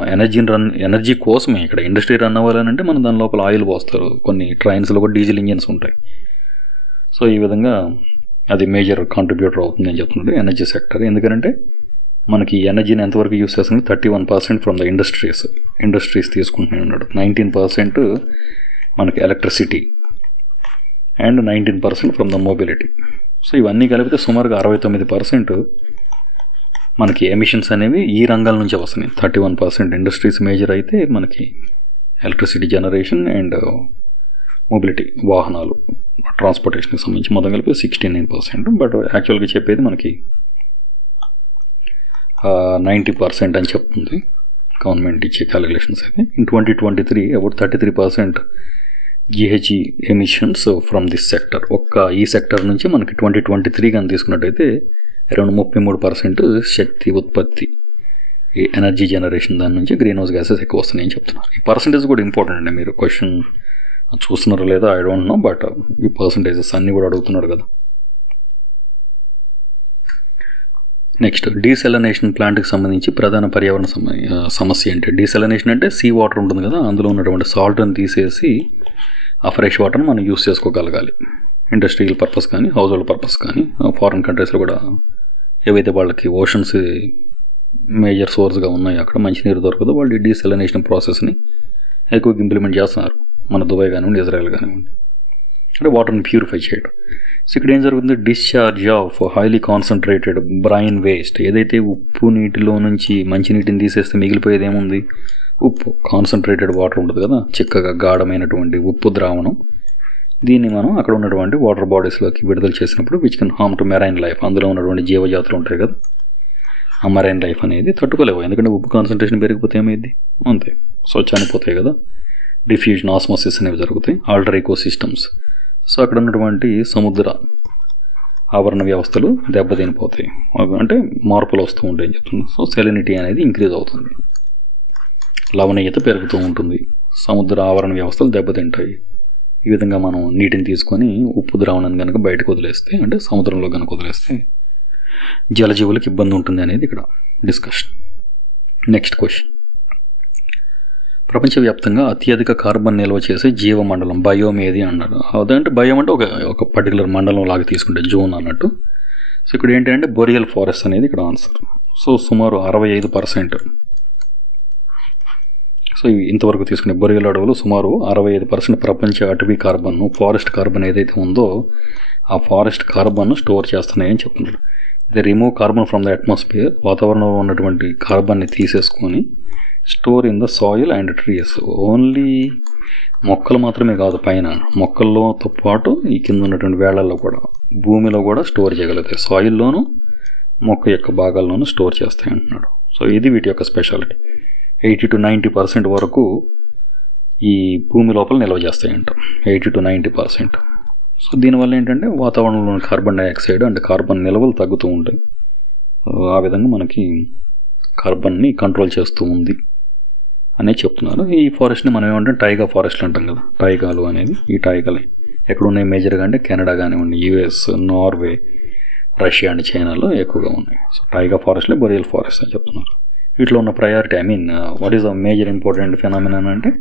ఎనర్జీ కోసమే, ఇక్కడ ఇండస్ట్రీ రన్ అవ్వాలంటే మనం దాని లోపల ఆయిల్ పోస్తారు, కొన్ని ట్రైన్స్లో కూడా డీజిల్ ఇంజిన్స్ ఉంటాయి. సో ఈ విధంగా అది మేజర్ కాంట్రిబ్యూటర్ అవుతుంది అని చెప్తున్నాడు ఎనర్జీ సెక్టర్. ఎందుకంటే మనకి ఎనర్జీని ఎంతవరకు యూస్ చేస్తుంది, 31% ఫ్రమ్ ద ఇండస్ట్రీస్ తీసుకుంటున్నాయి ఉన్నాడు, 19% మనకి electricity and 19% from the mobility. So ఇవన్నీ కలిపితే సుమారుగా 69% మనకి ఎమిషన్స్ అనేవి ఈ రంగాల నుంచి వస్తున్నాయి. 31% ఇండస్ట్రీస్ మేజర్ అయితే మనకి ఎలక్ట్రిసిటీ జనరేషన్ అండ్ మొబిలిటీ, వాహనాలు, ట్రాన్స్పోర్టేషన్కి సంబంధించి మొత్తం కలిపి 69%. బట్ యాక్చువల్గా చెప్పేది మనకి 90% అని చెప్తుంది గవర్నమెంట్ ఇచ్చే క్యాలిక్యులేషన్స్ అయితే. In 2023 about 33% GHG emissions from this sector. ఈ సెక్టర్ నుంచి మనకి 2023 కానీ తీసుకున్నట్టయితే అరౌండ్ 33% శక్తి ఉత్పత్తి, ఈ ఎనర్జీ జనరేషన్ దాని నుంచి గ్రీన్ హౌస్ గ్యాసెస్ ఎక్కువ వస్తున్నాయని చెప్తున్నారు. ఈ పర్సంటేజ్ కూడా ఇంపార్టెంట్ అండి. మీరు క్వశ్చన్ చూస్తున్నారో లేదా ఐ డోంట్ నో, బట్ ఈ పర్సంటేజెస్ అన్నీ కూడా అడుగుతున్నాడు కదా. నెక్స్ట్ డీసెలనేషన్ ప్లాంట్కి సంబంధించి ప్రధాన పర్యావరణ సమస్య ఏంటి? డీసెలనేషన్ అంటే సీ వాటర్ ఉంటుంది కదా, అందులో ఉన్నటువంటి సాల్ట్ని తీసేసి ఆ ఫ్రెష్ వాటర్ని మనం యూస్ చేసుకోగలగాలి. ఇండస్ట్రియల్ పర్పస్ కానీ, హౌస్ హోల్డ్ పర్పస్ కానీ. ఫారిన్ కంట్రీస్లో కూడా ఏవైతే వాళ్ళకి ఓషన్స్ మేజర్ సోర్స్గా ఉన్నాయో అక్కడ మంచినీరు దొరకదు, వాళ్ళు ఈ డీసెలనేషన్ ప్రాసెస్ని ఎక్కువగా ఇంప్లిమెంట్ చేస్తున్నారు. మన దుబాయ్ కానివ్వండి, ఇజ్రాయెల్ కానివ్వండి, అంటే వాటర్ని ప్యూరిఫై చేయడం. సో ఇక్కడ ఏం జరుగుతుంది, discharge of highly concentrated brain waste. ఏదైతే ఉప్పు నీటిలో నుంచి మంచినీటిని తీసేస్తే మిగిలిపోయేది ఏముంది, ఉప్పు. కాన్సన్ట్రేటెడ్ వాటర్ ఉంటుంది కదా, చిక్కగా గాఢమైనటువంటి ఉప్పు ద్రావణం. దీన్ని మనం అక్కడ ఉన్నటువంటి వాటర్ బాడీస్లోకి విడుదల చేసినప్పుడు which can harm to marine life. అందులో ఉన్నటువంటి జీవజాతులు ఉంటాయి కదా, ఆ మెరైన్ లైఫ్ అనేది తట్టుకోలేవు. ఎందుకంటే ఉప్పు కాన్సన్ట్రేషన్ పెరిగిపోతే ఏమైంది, అంతే, సో చనిపోతాయి కదా. డిఫ్యూజన్, ఆస్మోసిస్ అనేవి జరుగుతాయి. ఆల్టర్ ఈకోసిస్టమ్స్, సో అక్కడ ఉన్నటువంటి సముద్ర ఆవరణ వ్యవస్థలు దెబ్బతినిపోతాయి, అంటే మార్పులు వస్తూ ఉంటాయని చెప్తుంది. సో సెలినిటీ అనేది ఇంక్రీజ్ అవుతుంది, లవణీయత పెరుగుతూ ఉంటుంది, సముద్ర ఆవరణ వ్యవస్థలు దెబ్బతింటాయి. ఈ విధంగా మనం నీటిని తీసుకొని ఉప్పు ద్రావణాన్ని కనుక బయటకు వదిలేస్తే, అంటే సముద్రంలో కనుక వదిలేస్తే జలజీవులకు ఇబ్బంది ఉంటుంది అనేది ఇక్కడ డిస్కషన్. నెక్స్ట్ క్వశ్చన్, ప్రపంచవ్యాప్తంగా అత్యధిక కార్బన్ నిల్వ చేసే జీవమండలం బయోమ్ ఏది అన్నారు. అదంటే బయోమ్ అంటే ఒక పర్టికులర్ మండలం లాగా తీసుకుంటే జోన్ అన్నట్టు. సో ఇక్కడ ఏంటంటే బొరియల్ ఫారెస్ట్ అనేది ఇక్కడ ఆన్సర్. సో సుమారు 65%. సో ఇంతవరకు తీసుకునే బొరియల్ అడవులు సుమారు 65% ప్రపంచ అటవీ కార్బన్ను, ఫారెస్ట్ కార్బన్ ఏదైతే ఉందో ఆ ఫారెస్ట్ కార్బన్ను స్టోర్ చేస్తున్నాయని చెప్తున్నారు. The remove carbon from the atmosphere. వాతావరణంలో ఉన్నటువంటి కార్బన్ని తీసేసుకొని store in the soil and trees. Only మొక్కలు మాత్రమే కాదు, పైన మొక్కల్లోతో పాటు ఈ కింద ఉన్నటువంటి వేళ్లలో కూడా, భూమిలో కూడా స్టోర్ చేయగలుగుతాయి. సాయిల్లోనూ మొక్క యొక్క భాగాల్లోనూ స్టోర్ చేస్తాయి అంటున్నాడు. సో ఇది వీటి యొక్క స్పెషాలిటీ. 80 to 90% వరకు ఈ భూమి లోపల నిల్వ చేస్తాయంట, 80 to 90%. సో దీనివల్ల ఏంటంటే వాతావరణంలోని కార్బన్ డైఆక్సైడ్ అంటే కార్బన్ నిల్వలు తగ్గుతూ ఉంటాయి. ఆ విధంగా మనకి కార్బన్ని కంట్రోల్ చేస్తూ ఉంది అనే చెప్తున్నారు. ఈ ఫారెస్ట్ని మనం ఏమంటే టైగా ఫారెస్ట్లు అంటాం కదా, టైగాలు అనేది. ఈ టైగాలు ఎక్కడ ఉన్నాయి మేజర్గా అంటే కెనడా కానివ్వండి, యుఎస్, నార్వే, రష్యా అండ్ చైనాలో ఎక్కువగా ఉన్నాయి. సో టైగా ఫారెస్ట్లే బొరియల్ ఫారెస్ట్ అని చెప్తున్నారు. వీటిలో ఉన్న priority, what is the major important phenomena అంటే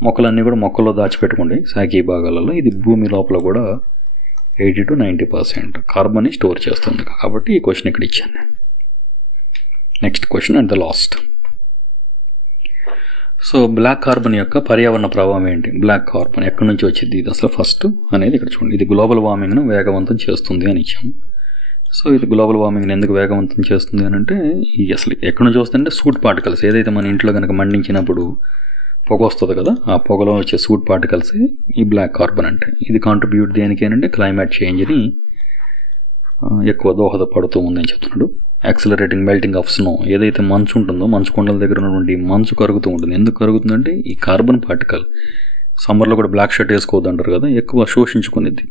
మొక్కలన్నీ కూడా మొక్కల్లో దాచిపెట్టుకుంటాయి శాఖీ భాగాలలో. ఇది భూమి లోపల కూడా 80 to 90% కార్బన్ని స్టోర్ చేస్తుంది. కాబట్టి ఈ క్వశ్చన్ ఇక్కడ ఇచ్చాను నేను. Next question and the last. So black carbon యొక్క పర్యావరణ ప్రభావం ఏంటి? బ్లాక్ కార్బన్ ఎక్కడి నుంచి వచ్చింది ఇది అసలు ఫస్ట్ అనేది ఇక్కడ చూడండి. ఇది గ్లోబల్ వార్మింగ్ను వేగవంతం చేస్తుంది అని ఇచ్చాము. సో ఇది గ్లోబల్ వార్మింగ్ని ఎందుకు వేగవంతం చేస్తుంది అని అంటే అసలు ఎక్కడి నుంచి వస్తుందంటే సూట్ పార్టికల్స్. ఏదైతే మన ఇంట్లో కనుక మండించినప్పుడు పొగ వస్తుంది కదా, ఆ పొగలో వచ్చే సూట్ పార్టికల్స్ ఈ బ్లాక్ కార్బన్ అంటే. ఇది కాంట్రిబ్యూట్ దేనికి అంటే క్లైమేట్ చేంజ్ని ఎక్కువ దోహదపడుతూ ఉందని చెప్తున్నాడు. Accelerating melting of snow. ఏదైతే మంచు ఉంటుందో, మంచు కొండల దగ్గర ఉన్నటువంటి మంచు కరుగుతూ ఉంటుంది. ఎందుకు కరుగుతుందంటే ఈ కార్బన్ పార్టికల్, సమ్మర్లో కూడా బ్లాక్ షర్ట్ వేసుకోవద్దు అంటారు కదా, ఎక్కువ శోషించుకునేది,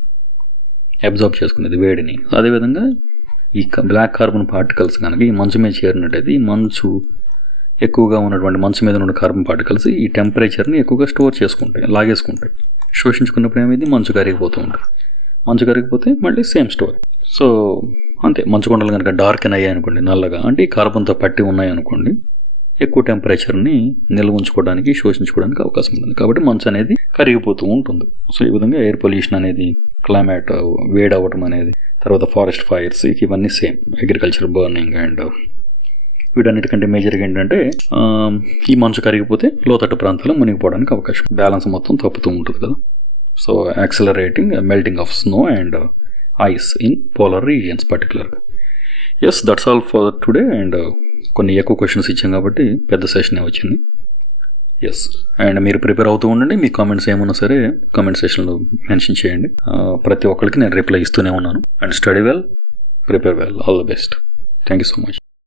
అబ్జార్బ్ చేసుకునేది వేడిని. అదేవిధంగా ఈ బ్లాక్ కార్బన్ పార్టికల్స్ కనుక ఈ మంచు మీద చేరినట్టయితే ఈ మంచు ఎక్కువగా ఉన్నటువంటి మంచు మీద ఉన్న కార్బన్ పార్టికల్స్ ఈ టెంపరేచర్ని ఎక్కువగా స్టోర్ చేసుకుంటాయి, లాగేసుకుంటాయి. శోషించుకున్నప్పుడు ఏమైంది, మంచు కరిగిపోతూ ఉంటుంది. మంచు కరిగిపోతే మళ్ళీ సేమ్ స్టోరీ. సో అంతే, మంచు కొండలు కనుక డార్కెన్ అయ్యాయి అనుకోండి, నల్లగా, అంటే ఈ కార్బన్తో పట్టి ఉన్నాయి అనుకోండి, ఎక్కువ టెంపరేచర్ని నిల్వ ఉంచుకోవడానికి, శోషించుకోవడానికి అవకాశం ఉంటుంది. కాబట్టి మంచు అనేది కరిగిపోతూ ఉంటుంది. సో ఈ విధంగా ఎయిర్ పొల్యూషన్ అనేది, క్లైమేట్ వేడి అవ్వటం అనేది, తర్వాత ఫారెస్ట్ ఫైర్స్, ఇవన్నీ సేమ్. అగ్రికల్చర్ బర్నింగ్ అండ్ వీటన్నిటికంటే మేజర్గా ఏంటంటే ఈ మంచు కరిగిపోతే లోతట్టు ప్రాంతాల్లో మునిగిపోవడానికి అవకాశం, బ్యాలెన్స్ మొత్తం తప్పుతూ ఉంటుంది కదా. So accelerating melting of snow and ice in polar regions పర్టికులర్గా. Yes, that's all for today. And కొన్ని ఎక్కువ క్వశ్చన్స్ ఇచ్చాం కాబట్టి పెద్ద సెషనే వచ్చింది. ఎస్, అండ్ మీరు ప్రిపేర్ అవుతూ ఉండండి. మీ కామెంట్స్ ఏమన్నా సరే కామెంట్ సెషన్లో మెన్షన్ చేయండి. ప్రతి ఒక్కరికి నేను రిప్లై ఇస్తూనే ఉన్నాను. And study well, prepare well, all the best. Thank you so much.